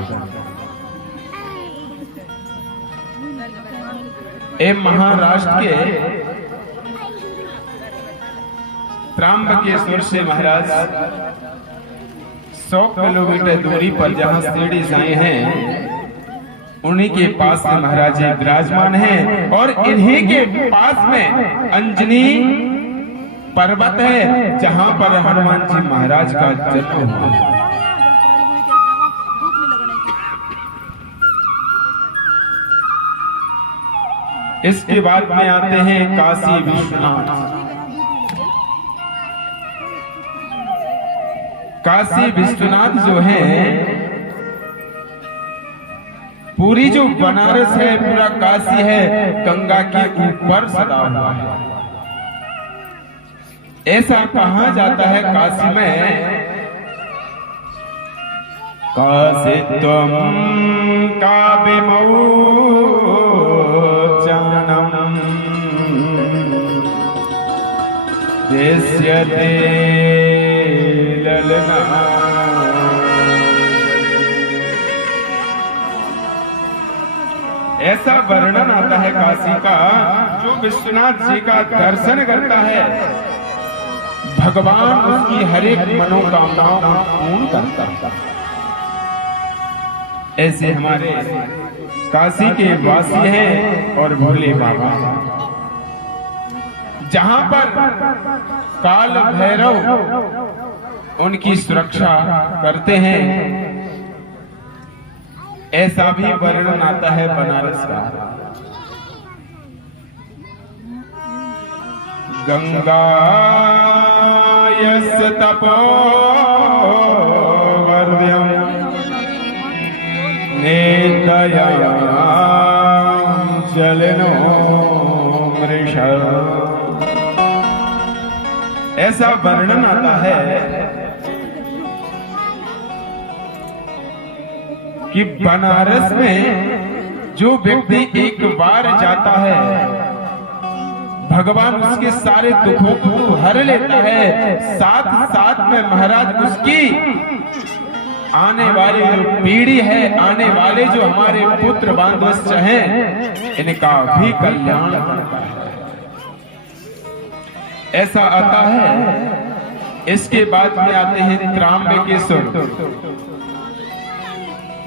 ये महाराष्ट्र के त्रंबकेश्वर से महाराज 100 किलोमीटर दूरी पर जहां शिरडी साईं हैं, उन्हीं के पास से महाराज जी विराजमान हैं। और इन्हीं के पास में अंजनी पर्वत है, जहां पर हनुमान जी महाराज का जन्म हुआ। इसके बाद में आते हैं काशी विश्वनाथ। काशी विश्वनाथ जो है, पूरी जो बनारस है, पूरा काशी है, गंगा के ऊपर सदा हुआ है। ऐसा कहा जाता है काशी में, काशी त्वं काव्यमौचानम् देश्यते ललना। ऐसा वर्णन आता है काशी का, जो विश्वनाथ जी का दर्शन करता है, भगवान उसकी हर एक मनोकामनाओं को पूर्ण करता है। ऐसे हमारे काशी के वासी हैं और भोले बाबा, जहां पर काल भैरव उनकी सुरक्षा करते हैं। ऐसा भी वर्णन आता है बनारस का। गंगा यस्य तपो वर्ध्यम नेतया जलनो मृष। ऐसा वर्णन आता है कि बनारस में जो व्यक्ति एक बार जाता है भगवान उसके सारे दुखों को हर लेता है, साथ साथ में महाराज उसकी आने वाली जो पीढ़ी है, आने वाले जो हमारे पुत्र बांधवस्य हैं, इनका भी कल्याण करता है। ऐसा आता है। इसके बाद में आते हैं त्रंबकेश्वर,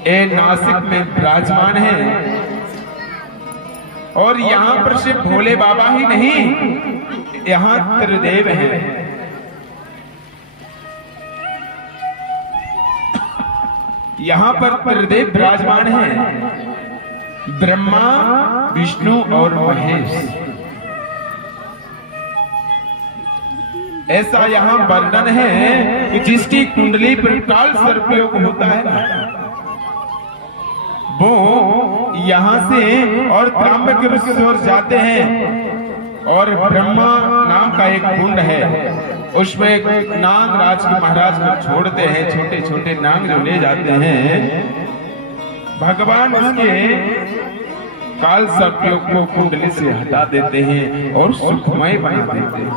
ये नासिक में विराजमान है। और यहाँ पर सिर्फ भोले बाबा ही नहीं, यहाँ त्रिदेव हैं। यहाँ पर त्रिदेव विराजमान हैं, ब्रह्मा, विष्णु और महेश। ऐसा यहाँ वर्णन है कि जिसकी कुंडली पर काल सर्पयोग होता है वो यहाँ से और त्रंबकेश्वर जाते हैं। और ब्रह्मा नाम का एक कुंड है, उसमें नागराज के महाराज को छोड़ते हैं, छोटे छोटे नाग जो ले जाते हैं, भगवान उसके काल सर्पयोग को कुंडली से हटा देते हैं और सुखमय बना देते हैं।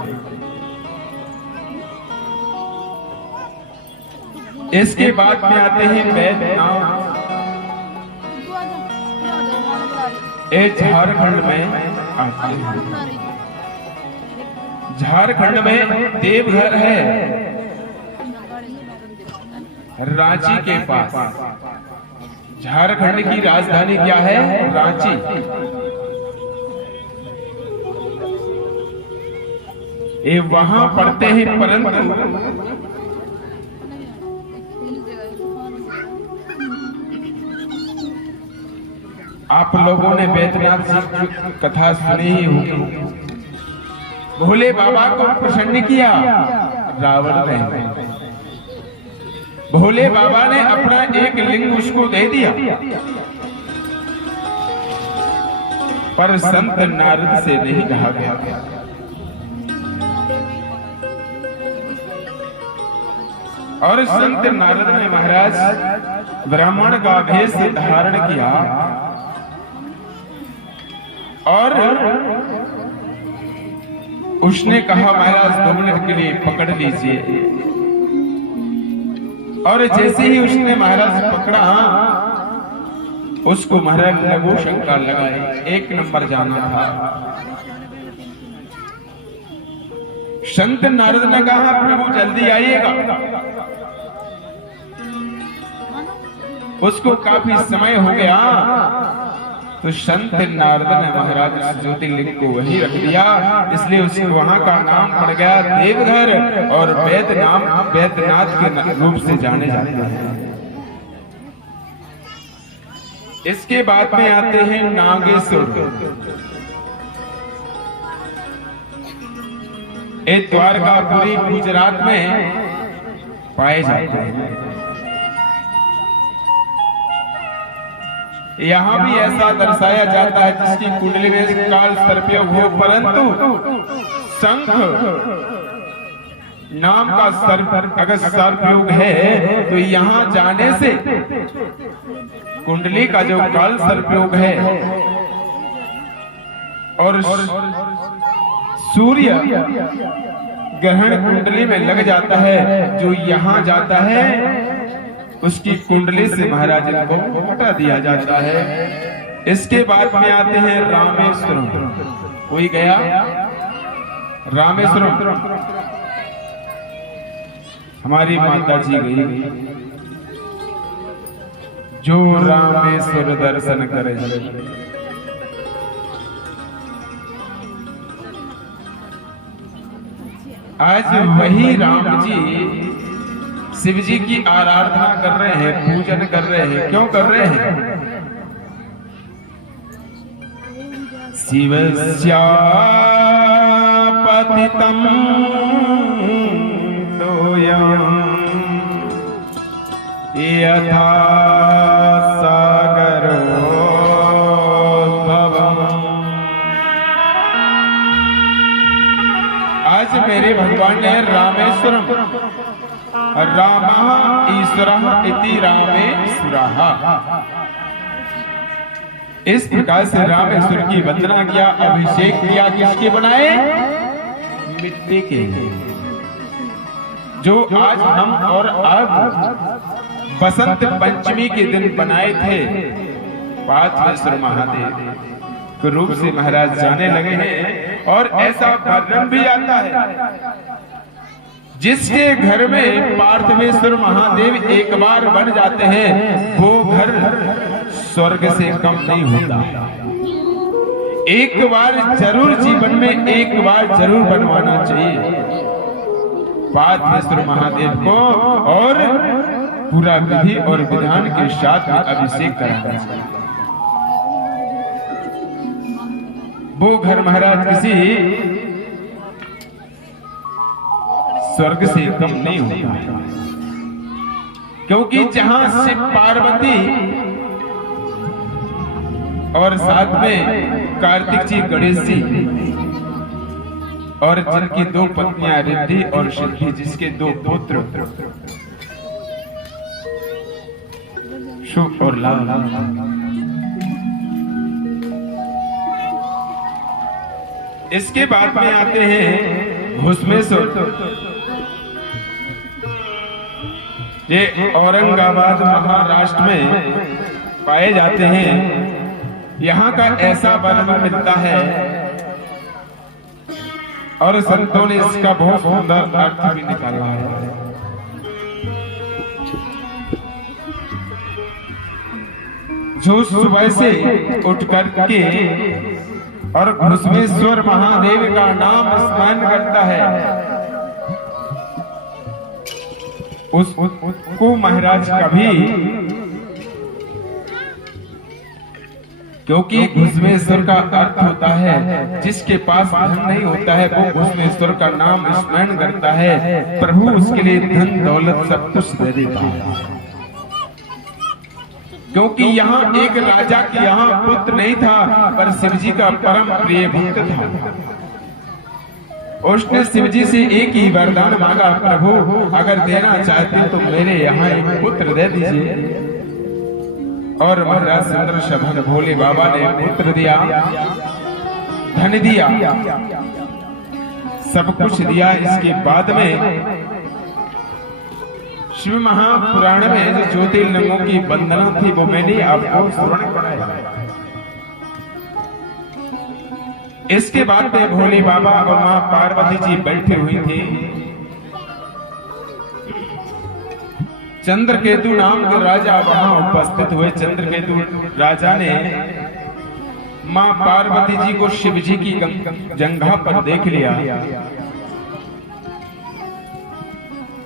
इसके बाद में आते हैं वैद्यनाथ, ये झारखंड में आते हैं। झारखंड में देवघर है, रांची के पास। झारखंड की राजधानी क्या है? रांची। ये वहां पढ़ते हैं, परंतु आप लोगों ने बैद्यनाथ जी की कथा सुनी ही होगी। भोले बाबा को प्रसन्न किया रावण ने। भोले बाबा ने अपना एक लिंग उसको दे दिया, पर संत नारद से नहीं कहा गया। और संत नारद ने महाराज ब्राह्मण का भेष धारण किया और उसने कहा महाराज 2 मिनट के लिए पकड़ लीजिए। और जैसे ही उसने महाराज पकड़ा, उसको महाराज लघु शंका लगाए, 1 नंबर जाना था। संत नारद ने कहा प्रभु जल्दी आइएगा। उसको काफी समय हो गया, तो संत नारद ने महाराज उस ज्योतिर्लिंग को वहीं रख दिया, इसलिए उसे वहां का नाम पड़ गया देवघर। और वैद्यनाथ के रूप से जाने जाते हैं। इसके बाद में आते हैं नागेश्वर, एक द्वारकापुरी गुजरात में पाए जाते हैं। यहाँ भी ऐसा दर्शाया जाता है जिसकी कुंडली में काल सर्पयोग हो, परंतु शंख नाम का सर्प अगर सर्पयोग है तो यहाँ जाने से कुंडली का जो काल सर्पयोग है और सूर्य ग्रहण कुंडली में लग जाता है, जो यहाँ जाता है उसकी कुंडली से महाराज को हटा दिया जाता है। इसके बाद में आते हैं रामेश्वरम। कोई गया रामेश्वरम? हमारी माता जी गई, जो रामेश्वर दर्शन करे। आज वही राम जी शिव जी की आराधना कर रहे हैं, पूजन कर रहे हैं। क्यों कर रहे हैं? शिवस्य पतितं तोयं यथा सागरोद्भवम्। आज मेरे भगवान ने रामेश्वरम रामः ईश्वरः इति रामेश्वरः। इस प्रकार से रामेश्वर की वंदना किया, अभिषेक किया। किसके बनाए? मिट्टी के, जो आज हम और अब बसंत पंचमी के दिन बनाए थे। पार्थेश्वर महादेव के रूप से महाराज जाने लगे हैं। और ऐसा वर्णन भी आता है, जिसके घर में पार्थेश्वर महादेव एक बार बन जाते हैं, वो घर स्वर्ग से कम नहीं होता। एक बार जरूर जीवन में एक बार जरूर बनवाना चाहिए पार्थेश्वर महादेव को, और पूरा विधि और विधान के साथ में अभिषेक कराना चाहिए। वो घर महाराज किसी स्वर्ग से कम नहीं होता, क्योंकि जहां शिव पार्वती और साथ में कार्तिक जी, गणेश जी, और जिनकी दो पत्नियां रिद्धि और सिद्धि, जिसके दो पुत्र शुभ और लाभ। इसके बाद में आते हैं घुसमेश्वर। ये औरंगाबाद महाराष्ट्र में पाए जाते हैं। यहाँ का ऐसा वर्णन मिलता है, और संतों ने इसका बहुत सुंदर अर्थ भी निकाला है। जो सुबह से उठ करके और घुसमेश्वर महादेव का नाम स्मरण करता है, उसको महाराज कभी, क्योंकि घुसमेश्वर का अर्थ होता है जिसके पास धन नहीं होता है, वो घुसमेश्वर का नाम स्मरण करता है, प्रभु उसके लिए धन दौलत सब कुछ दे देता है। क्योंकि यहाँ एक राजा के यहाँ पुत्र नहीं था, पर शिव जी का परम प्रिय भक्त था। उसने शिव जी से एक ही वरदान मांगा, प्रभु अगर देना चाहते तो मेरे यहाँ एक पुत्र दे दीजिए। और महाराज सुंदर शबन भोले बाबा ने पुत्र दिया, धन दिया, सब कुछ दिया। इसके बाद में शिव महापुराण में जो ज्योतिर्लिंगों की वंदना थी, वो मैंने आपको श्रवण कराया। इसके बाद में भोले बाबा और मां पार्वती जी बैठे हुई थी। चंद्रकेतु नाम के राजा वहां उपस्थित हुए। चंद्रकेतु राजा ने मां पार्वती जी को शिव जी की जंघा पर देख लिया।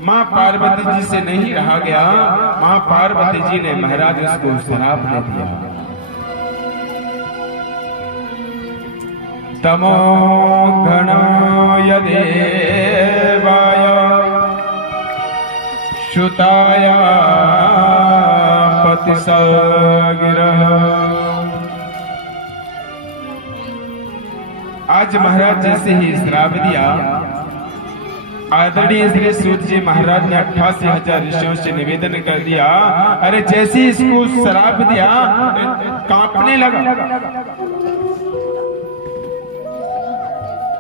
मां पार्वती जी से नहीं रहा गया। मां पार्वती जी ने महाराज उसको श्राप दे दिया। तमो घनाय देवाय श्रुताय पतिसगिरः। आज महाराज जैसे ही श्राप दिया, आदरणीय श्री सूत जी महाराज ने 88,000 ऋषियों से निवेदन कर दिया। अरे जैसे ही इसको श्राप दिया, कांपने लगा।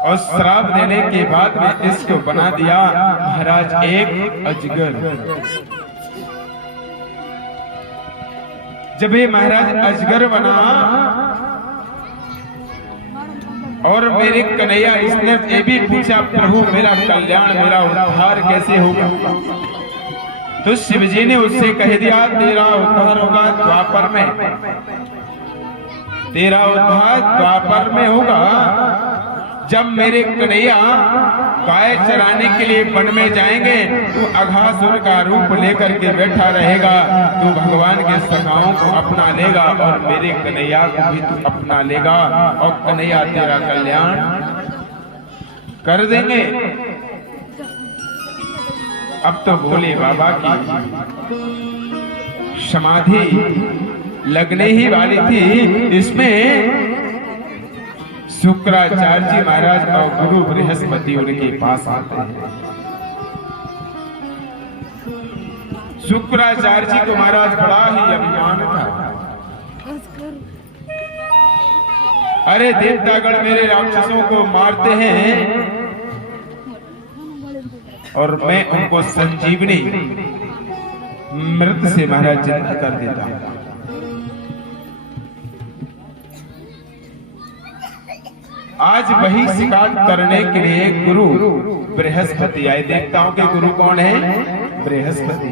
और श्राप देने के बाद में इसको बना दिया महाराज एक अजगर। जब ये महाराज अजगर बना और मेरे कन्हैया, इसने ये भी पूछा, प्रभु मेरा कल्याण, मेरा उद्धार कैसे होगा? तो शिव जी ने उससे कह दिया, तेरा उद्धार होगा द्वापर में, तेरा उद्धार द्वापर में होगा। जब मेरे कन्हैया गाय चराने के लिए वन में जाएंगे, तू अघासुर का रूप लेकर के बैठा रहेगा। तू भगवान के सखाओं को अपना लेगा और मेरे कन्हैया को भी तू अपना लेगा, और कन्हैया तेरा कल्याण कर देंगे। अब तो भोले बाबा की समाधि लगने ही वाली थी। इसमें शुक्राचार्य जी महाराज और गुरु बृहस्पति उनके पास आते हैं। शुक्राचार्य जी को महाराज बड़ा ही अभिमान था। अरे देवतागण मेरे राक्षसों को मारते हैं और मैं उनको संजीवनी मृत से महाराज जिंदा कर देता हूं। आज वही शिकार करने के लिए गुरु बृहस्पति आए। देवताओं के गुरु कौन है? बृहस्पति।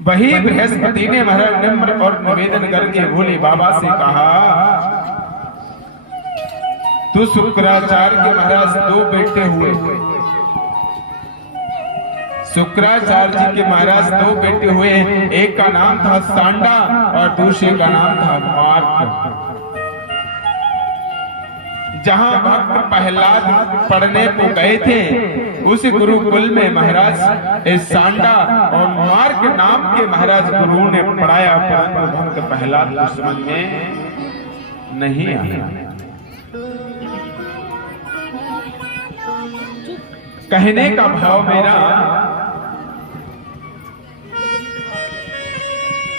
वही बृहस्पति ने महाराज नम्र और निवेदन करके भोले बाबा से कहा, तू शुक्राचार्य के महाराज 2 बेटे हुए। शुक्राचार्य जी के महाराज 2 बेटे हुए। एक का नाम था सांडा और दूसरे का नाम था मार्क। जहां भक्त प्रहलाद पढ़ने को गए थे उस गुरुकुल में महाराज इस सांडा और मार्क नाम के महाराज गुरु ने पढ़ाया, परंतु भक्त प्रहलाद को समझ में नहीं आया। कहने का भाव मेरा,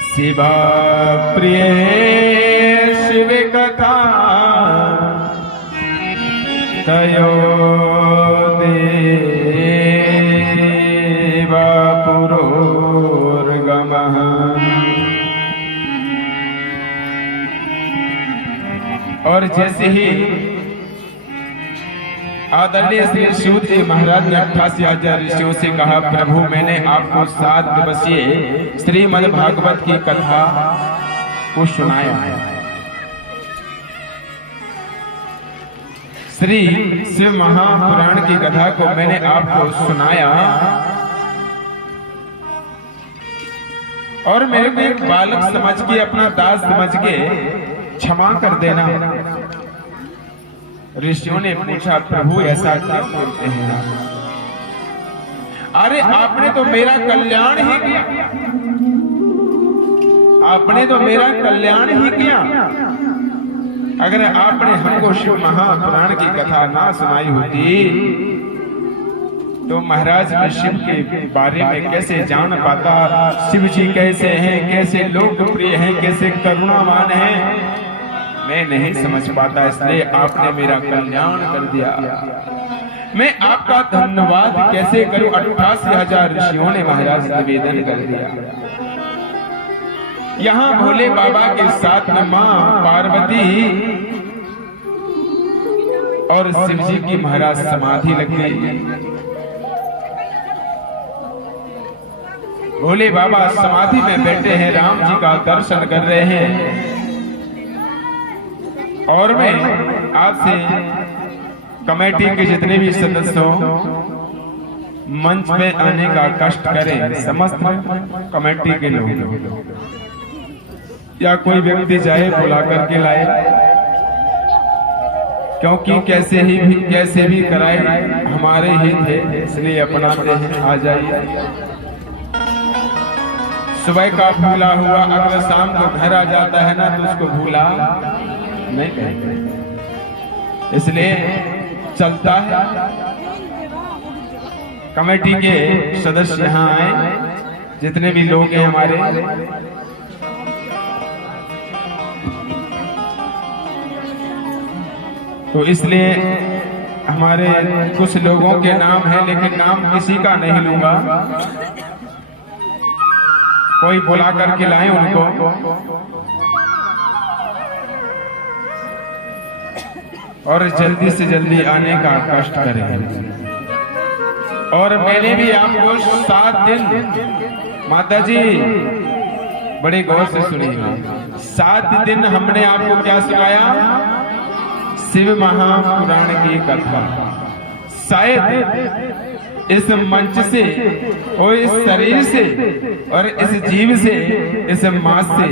शिवा प्रिय शिव कथा कयो देवा पुरोर्गमः। और जैसे ही आदरणीय श्री शिव जी महाराज ने 88,000 ऋषियों से कहा, प्रभु मैंने आपको 7 दिवसीय श्रीमद् भागवत की कथा को सुनाया है। श्री शिव महापुराण की कथा को मैंने आपको सुनाया और मेरे को एक बालक समझ के, अपना दास समझ के क्षमा कर देना। ऋषियों ने पूछा, प्रभु ऐसा क्यों बोलते हैं? अरे आपने तो मेरा कल्याण ही किया, आपने तो मेरा कल्याण ही किया। अगर आपने हमको शिव महापुराण की कथा ना सुनाई होती तो महाराज मैं शिव के बारे में कैसे जान पाता? शिव जी कैसे हैं, कैसे लोकप्रिय हैं, कैसे करुणावान हैं, मैं नहीं समझ पाता। इसलिए आपने मेरा कल्याण कर दिया। मैं आपका धन्यवाद कैसे करूं? 88,000 ऋषियों ने महाराज निवेदन कर दिया। यहाँ भोले बाबा के साथ में मां पार्वती और शिव जी की महाराज समाधि लग गई। भोले बाबा समाधि में बैठे हैं, राम जी का दर्शन कर रहे हैं। और मैं आपसे कमेटी के जितने भी सदस्य हो मंच पे आने का कष्ट करें, समस्त कमेटी के लोग या कोई व्यक्ति जाए बुला करके लाए, क्योंकि कैसे भी कराए हमारे हित है, इसलिए अपनाते हैं। आ जाइए। सुबह का भूला हुआ अगर शाम को घर आ जाता है ना तो उसको भूला नहीं कहते, इसलिए चलता है। कमेटी के सदस्य यहाँ आए, जितने भी लोग हैं हमारे, तो इसलिए हमारे कुछ लोगों के नाम है, लेकिन नाम किसी का नहीं लूंगा। कोई बुला करके लाए उनको, और जल्दी से जल्दी आने का कष्ट करें। और मैंने भी आपको 7 दिन, माता जी बड़े गौर से सुनिए, 7 दिन हमने आपको क्या सुनाया? शिव महापुराण की कथा। शायद इस मंच से और इस शरीर से और इस जीव से, इस मास से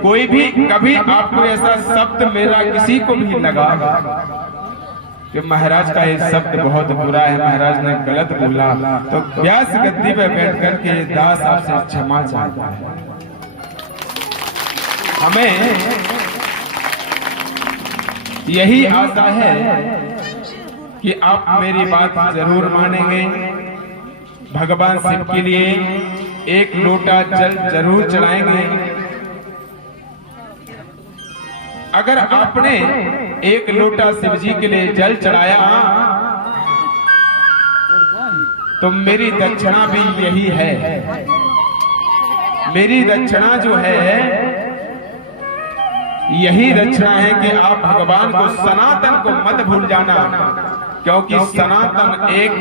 कोई भी कभी आपको ऐसा शब्द मेरा किसी को भी लगा कि महाराज का ये शब्द बहुत बुरा है, महाराज ने गलत बोला, तो व्यास गद्दी पे बैठ करके दास आपसे क्षमा चाहता है। हमें यही आशा है कि आप मेरी बात जरूर मानेंगे, भगवान शिव के लिए एक लोटा जल जरूर चढ़ाएंगे। अगर आपने एक लोटा शिव जी के लिए जल चढ़ाया तो मेरी दक्षिणा भी यही है। मेरी दक्षिणा जो है यही दक्षिणा है कि आप भगवान को सनातन को मत भूल जाना, क्योंकि सनातन एक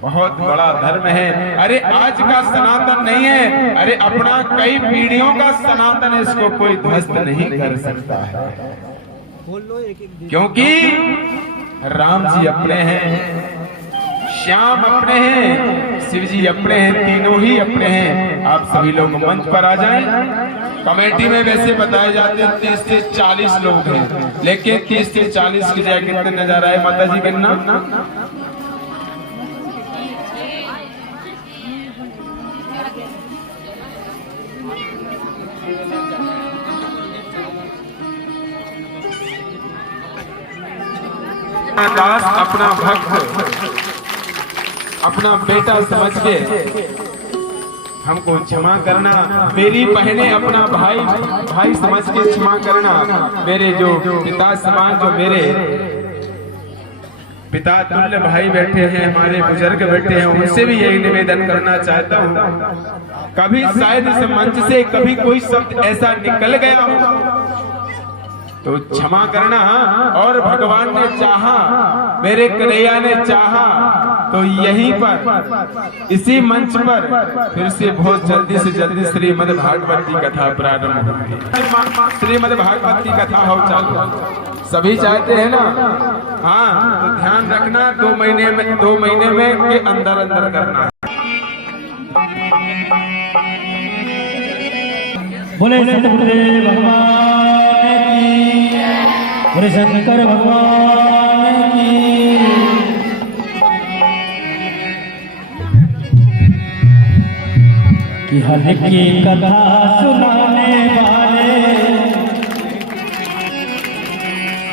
बहुत बड़ा धर्म है। अरे आज का सनातन नहीं है, अरे अपना कई पीढ़ियों का सनातन है, इसको कोई ध्वस्त नहीं कर सकता है। क्योंकि राम जी अपने हैं, श्याम अपने हैं, शिव जी अपने हैं, तीनों ही अपने हैं। आप सभी लोग मंच पर आ जाएं। कमेटी में वैसे बताए जाते हैं 30 से 40 लोग हैं, लेकिन 30 से 40 की जगह कितने नजर आए माता जी गिनना? दास अपना भक्त अपना बेटा समझ के हमको क्षमा करना, मेरी बहनें अपना भाई समझ के क्षमा करना, मेरे जो पिता समान जो मेरे पिता तुल्य भाई बैठे हैं, हमारे बुजुर्ग बैठे हैं, उनसे भी यही निवेदन करना चाहता हूँ। कभी शायद इस मंच से कभी कोई शब्द ऐसा निकल गया हो तो क्षमा करना। और भगवान ने चाहा, मेरे कन्हैया ने चाहा तो यहीं पर इसी मंच पर फिर से बहुत जल्दी से जल्दी श्रीमद् भागवत की कथा प्रारंभ होगी। श्रीमद् भागवत की कथा हो चालू, सभी चाहते हैं ना? हाँ, तो ध्यान रखना 2 महीने में के अंदर करना है। बोले सतगुरुदेव भगवान की, बोले शंकर भगवान की। कि हर की कथा सुनाने वाले,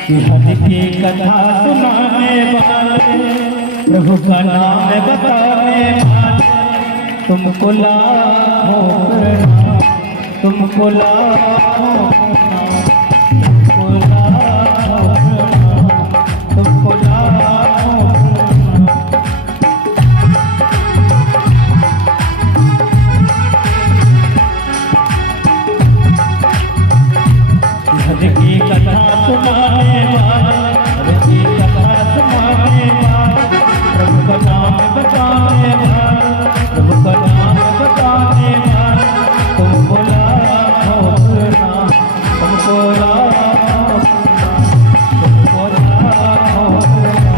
कि हर की कथा सुनाने वाले, प्रभु का नाम बताने वाले, तुमको लाखों प्रणाम, तुमको लाखों प्रणाम, तुमको लाखों प्रणाम, तुमको लाखों प्रणाम। हर की कथा सुनाने वाला, हर की कथा सुनाने वाला, प्रभु का नाम बताने वाला, प्रभु का नाम बताने वाला, तुमको लाखों प्रणाम, तुमको लाखों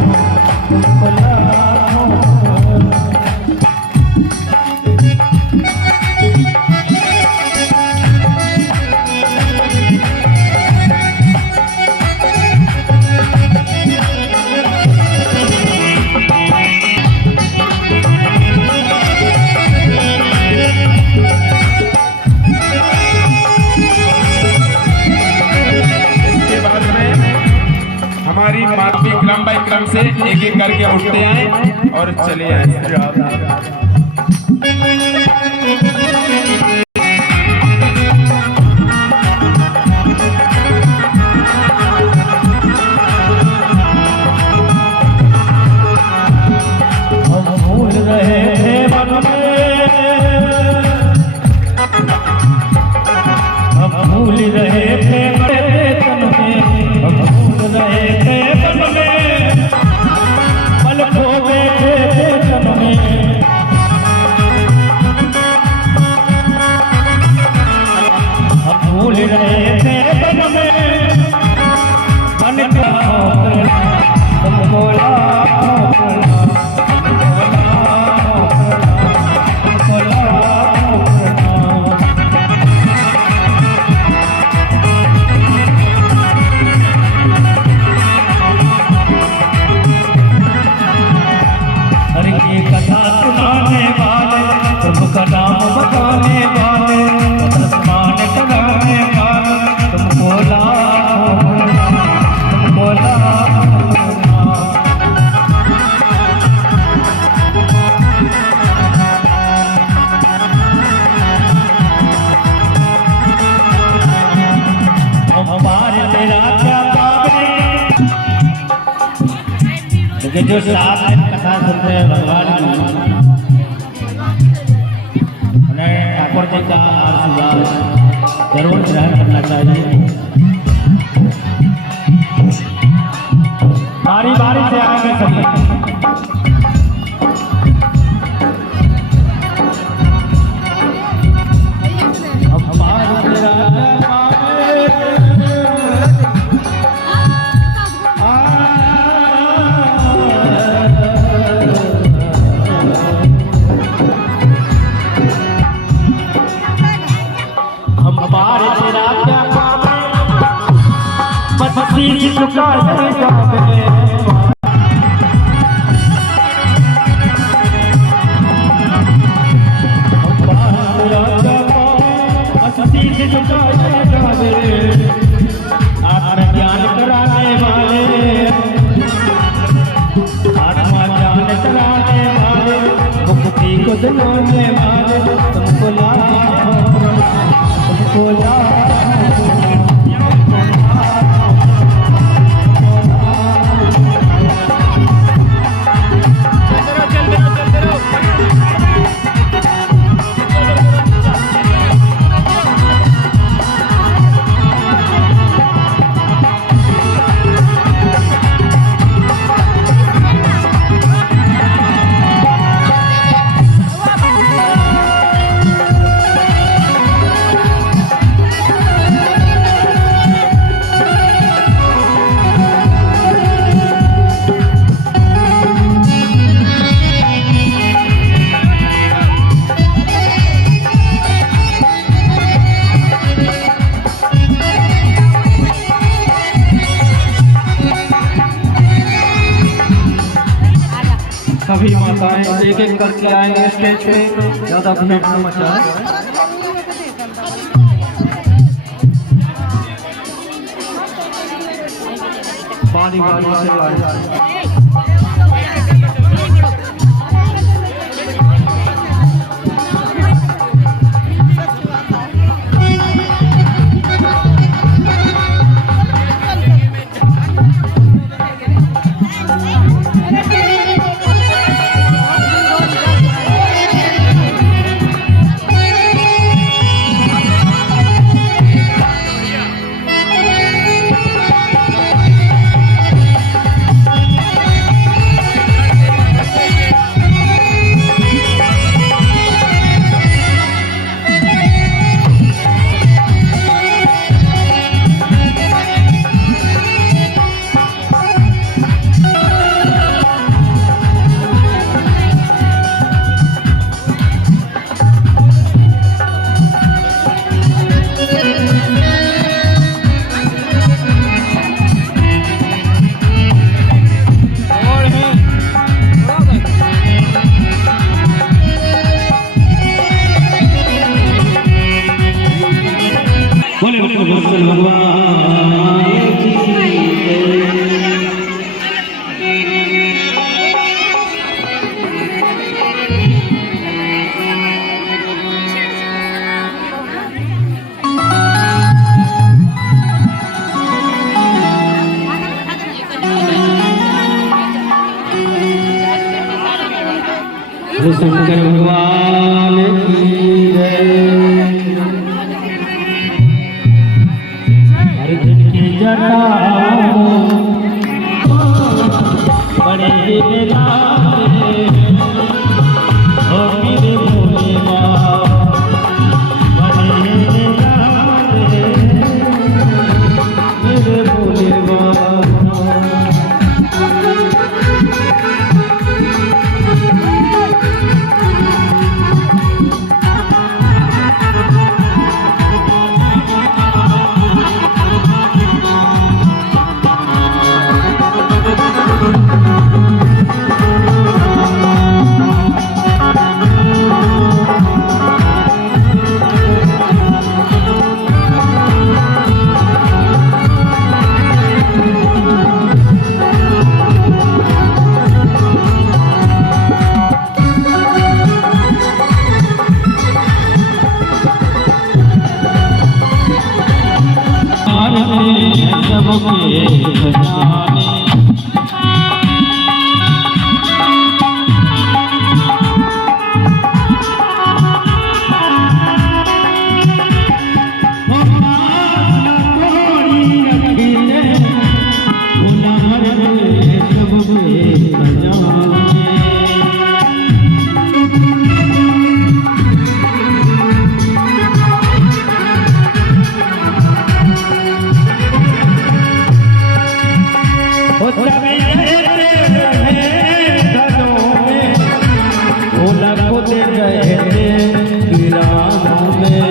प्रणाम, तुमको लाखों प्रणाम, तुमको लाखों प्रणाम। हमारी मातमी क्रम बाय क्रम से एक एक करके उठते आए और चले आए। भूल रहे थे मन में, हम भूल रहे थे तन में, हम भूल रहे थे मन में, पल खो गए थे तन में। हम भूल रहे थे तन में, मन का तुमको लाखों प्रणाम, कथा सुनाने वाले, प्रभु का नाम बताने वाले, स्नान कराने वाले, तुमको लाखों प्रणाम, तुमको लाखों प्रणाम, ये जो साथ में कथा सुनते हैं भगवान की, उन्हें ठाकुर जी का आशीर्वाद जरूर ग्रहण करना चाहिए। बारी बारी से आएंगे सभी। आत्मज्ञान कराने वाले, आत्मा ज्ञान कराने वाले, मुक्ति को दिलाने वाले, तुमको सभी माताएं एक एक करके आएंगे स्टेज पे, ज्यादा भीड़ न मचाएं। बारी बारी से आए। शंकर भगवान की जय। अर्जुन की जटा बड़े सबके खजाने वो सभी रहते हैं घरों में, भोला को दे गए थे वीरानों में।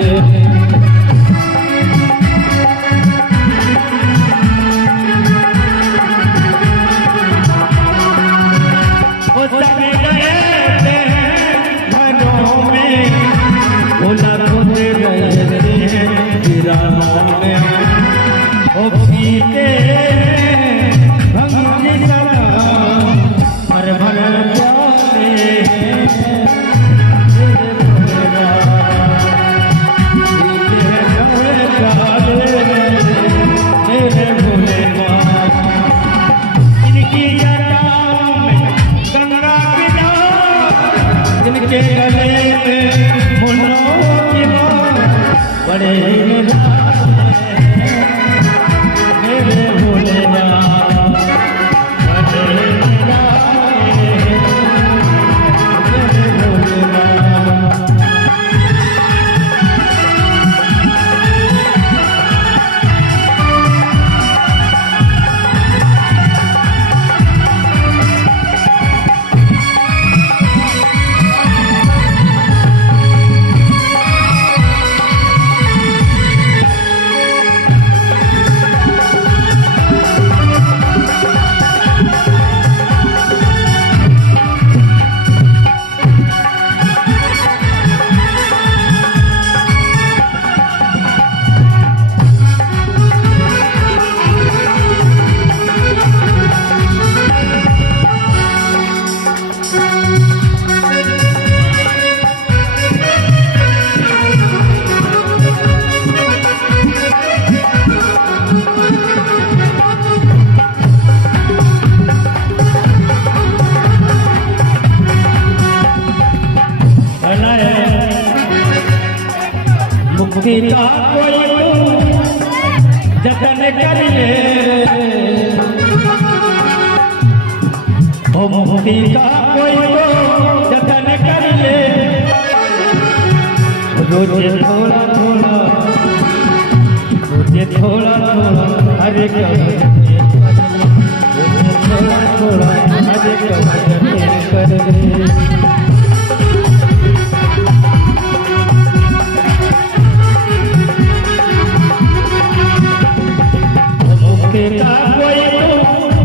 वो सभी रहते हैं घरों में, भोला को दे गए थे वीरानों में। वो पीते भंग की तरह भर भर प्याले, मेरे भोले बाबा। इनकी जटाओं में गंगा की नाव, इनके गले में मुन्नों की माला, बड़े ही निराश हैं मेरे भोले बाबा, बड़े ही निराश हैं मेरे भोले बाबा। मुक्ति का कोई जतन कर ले, ओ मुक्ति का कोई जतन कर ले। रोजे थोड़ा थोड़ा, रोजे थोड़ा थोड़ा हरे रोजे थोड़ा थोड़ा हरे कर दे।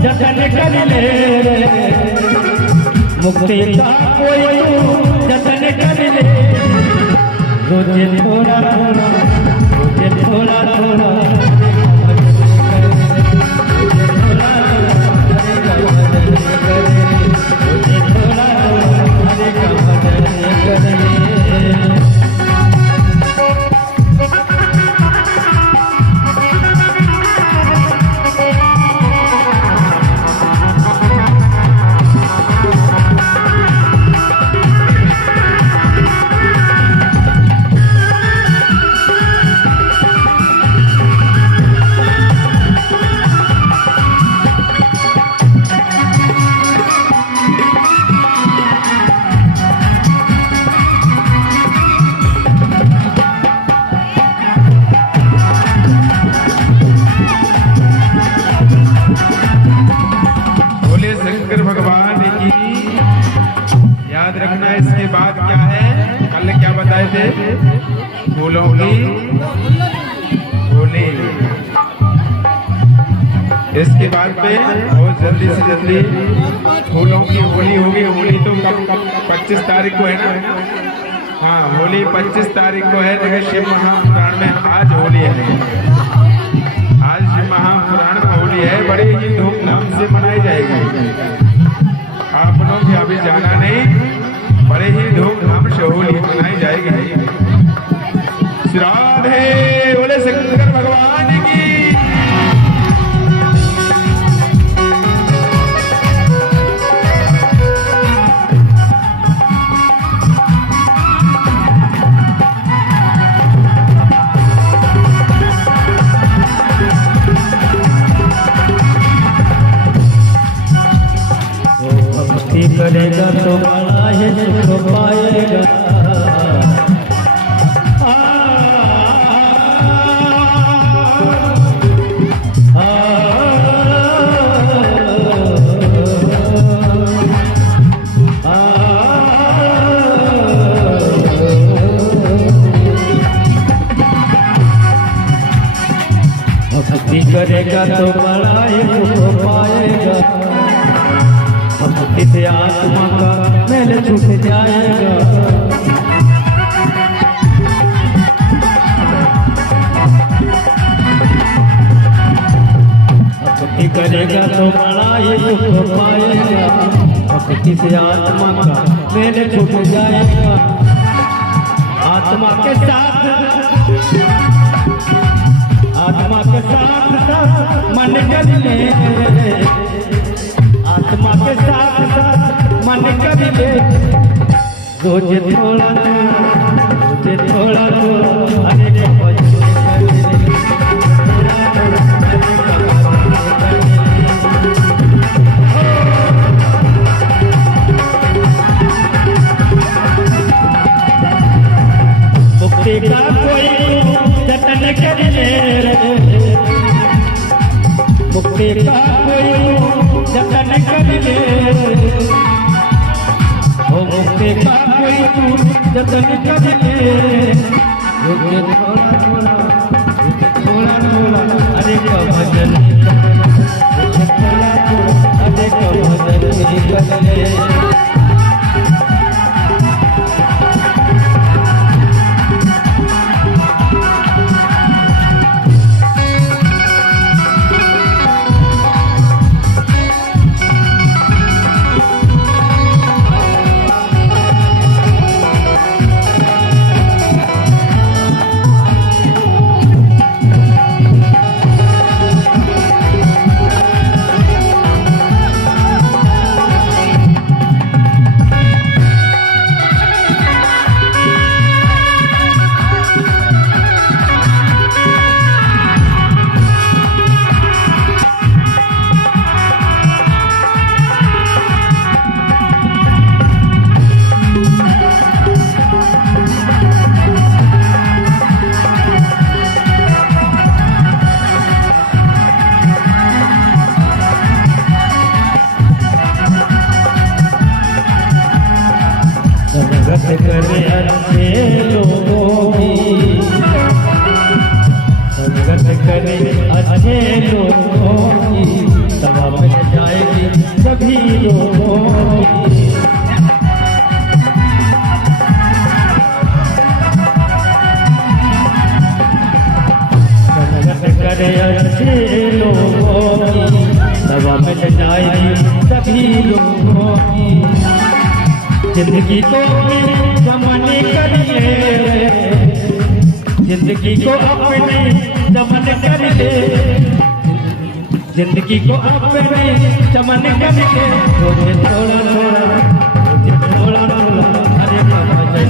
जतन कर ले, मुक्ति का कोई जतन कर ले। रोजे थोड़ा थोड़ा, रोजे थोड़ा थोड़ा, इसके बाद क्या है, कल क्या बताए थे, फूलों की होली। इसके बाद पे बहुत जल्दी से जल्दी फूलों की होली होगी। होली तो कब 25 तारीख को है ना? हाँ, होली 25 तारीख को है। लेकिन शिव महापुराण में आज होली है। आज शिव महापुराण में होली है, बड़े ही धूमधाम से मनाई जाएगी। आप लोग अभी जाना नहीं, बड़े ही धूमधाम से होली मनाई जाएगी। श्री राधे बोले शंकर भगवान की। करेगा तो बड़ा है सुख पाएगा। करेगा तो बड़ा ही सुख पाएगा, भक्ति से आत्मा का मैल छूट जाएगा। भक्ति करेगा तो बड़ा ही सुख पाएगा, भक्ति से आत्मा का मैल छूट जाएगा। आत्मा के साथ मन कर ले, आत्मा के साथ मन कर ले, रोज थोड़ा थोड़ा अरे मुक्ति का कोई जतन कर ले, मुक्ति का कोई जतन कर ले, ओ मुक्ति का कोई जतन कर ले, थोड़ा थोड़ा अरे भजन थोड़ा अरे भजन कर ले। संगत करे अच्छे लोगों की, संगत करे अच्छे लोगों की, सभा में जाएगी सभी लोगों की। संगत करे अच्छे लोगों की, सभा में जाएगी सभी लोगों की। जिंदगी को समन कर ले, जिंदगी को अपने समन कर ले, जिंदगी को अपने समन कर ले, रोज थोड़ा थोड़ा अरे भजन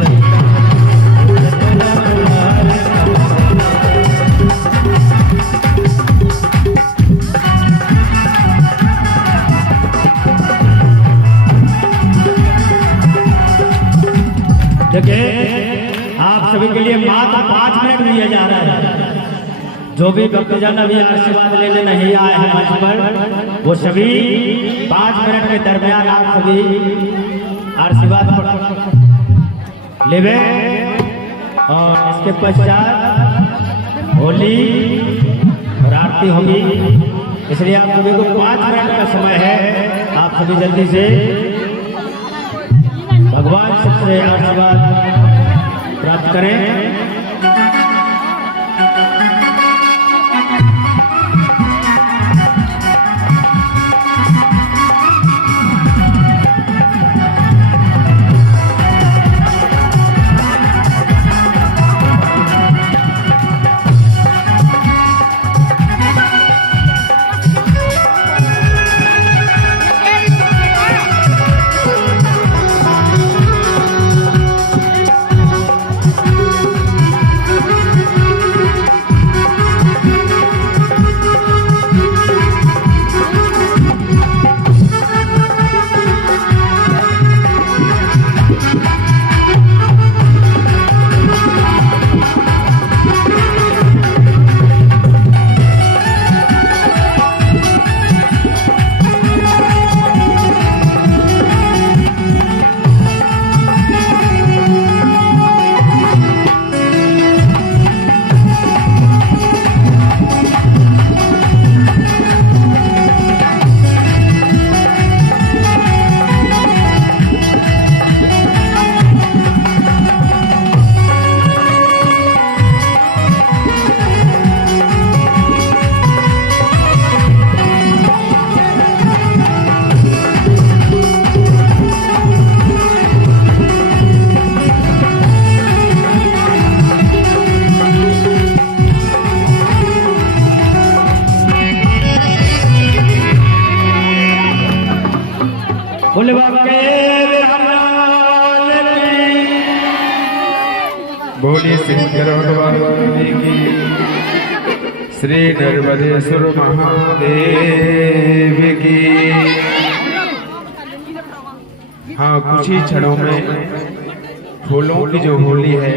देखिए, आप सभी के लिए मात्र 5 मिनट दिया जा रहा है। जो भी भक्तजन अभी आशीर्वाद लेने नहीं आए हैं मंच पर, वो सभी 5 मिनट के दरमियान आप सभी आशीर्वाद लेवे। और इसके पश्चात होली और आरती होगी, इसलिए आप सभी को 5 मिनट का समय है। आप सभी जल्दी से भगवान सबसे आशीर्वाद प्राप्त करें। बोलिए शंकर भगवान की, श्री नर्मदेश्वर महादेव की। हाँ, कुछ ही क्षणों में फूलों की जो होली है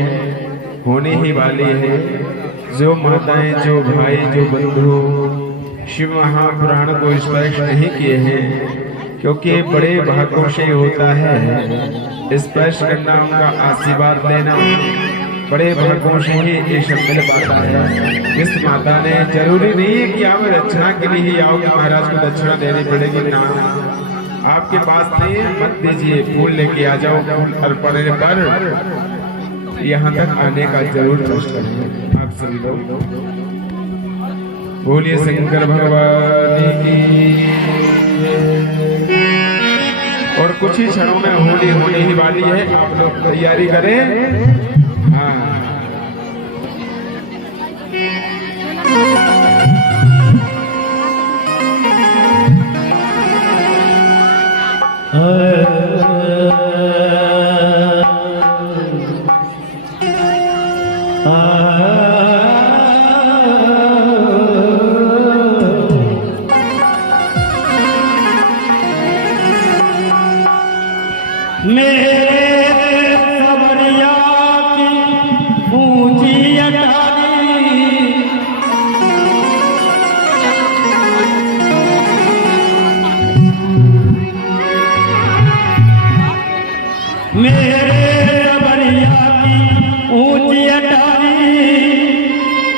होने ही वाली है। जो माताएं, जो भाई, जो बंधु शिव महापुराण को स्पर्श नहीं किए हैं, क्योंकि बड़े भाग्यों से होता है स्पर्श करना, उनका आशीर्वाद लेना, बड़े भाग्यों से ही ये सब मिल पाता है। इस माता ने, जरूरी नहीं है कि आप दक्षिणा के लिए ही आओ कि महाराज को दक्षिणा देनी पड़ेगी, ना, आपके पास नहीं मत दीजिए, फूल लेके आ जाओ। फूल अर्पण पर यहाँ तक आने का जरूर कष्ट करेंगे आप सभी लोग। बोलिए शंकर भगवान की। और कुछ ही क्षणों में होली होने ही वाली है, आप लोग तैयारी करें। हाँ,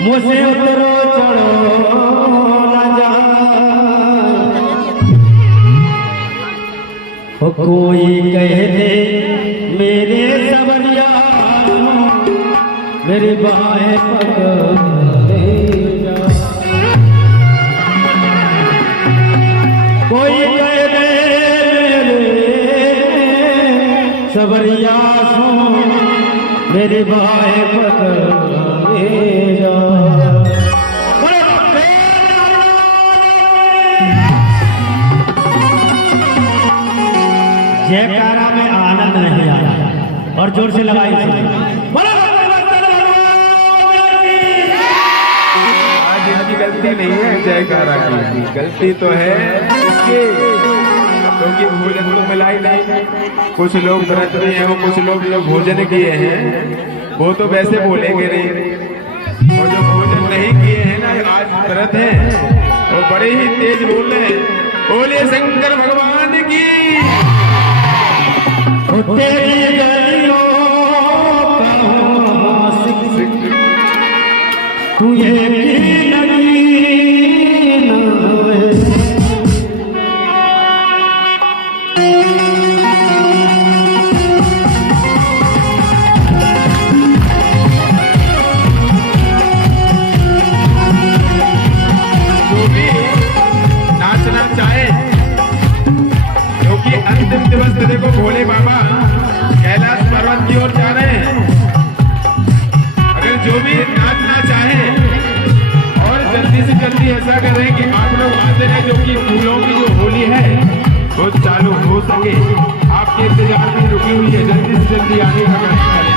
मुझे उतरो चढ़ो न जा, कोई कह दे मेरे सबरिया मेरी बाहें पकड़े जा, कोई कह दे मेरे सबरिया मेरी बाहें पकड़े जा। जयकारा में आनंद नहीं आया और जोर से लगाई। आज इनकी गलती नहीं है जयकारा की, गलती तो है इसकी, क्योंकि भोजन तो मिलाई नहीं। कुछ लोग व्रत में हैं, कुछ लोग जो भोजन किए हैं वो तो वैसे बोलेंगे नहीं, और जो भोजन नहीं किए हैं ना, आज व्रत है वो बड़े ही तेज बोल रहे हैं। बोलिए शंकर भगवान की। तेरी गलियों तू ये जो भी नाचना चाहे, क्योंकि अंतिम दिवस देखो भोले बाबा कैलाश पर्वत की ओर जा रहे हैं। अगर जो भी नाचना चाहे और जल्दी से जल्दी ऐसा करें कि आप लोग आते हैं, जो कि फूलों की जो होली है वो चालू हो सके। आपके इंतजार में रुकी हुई है, जल्दी से जल्दी आने का प्रयास करें।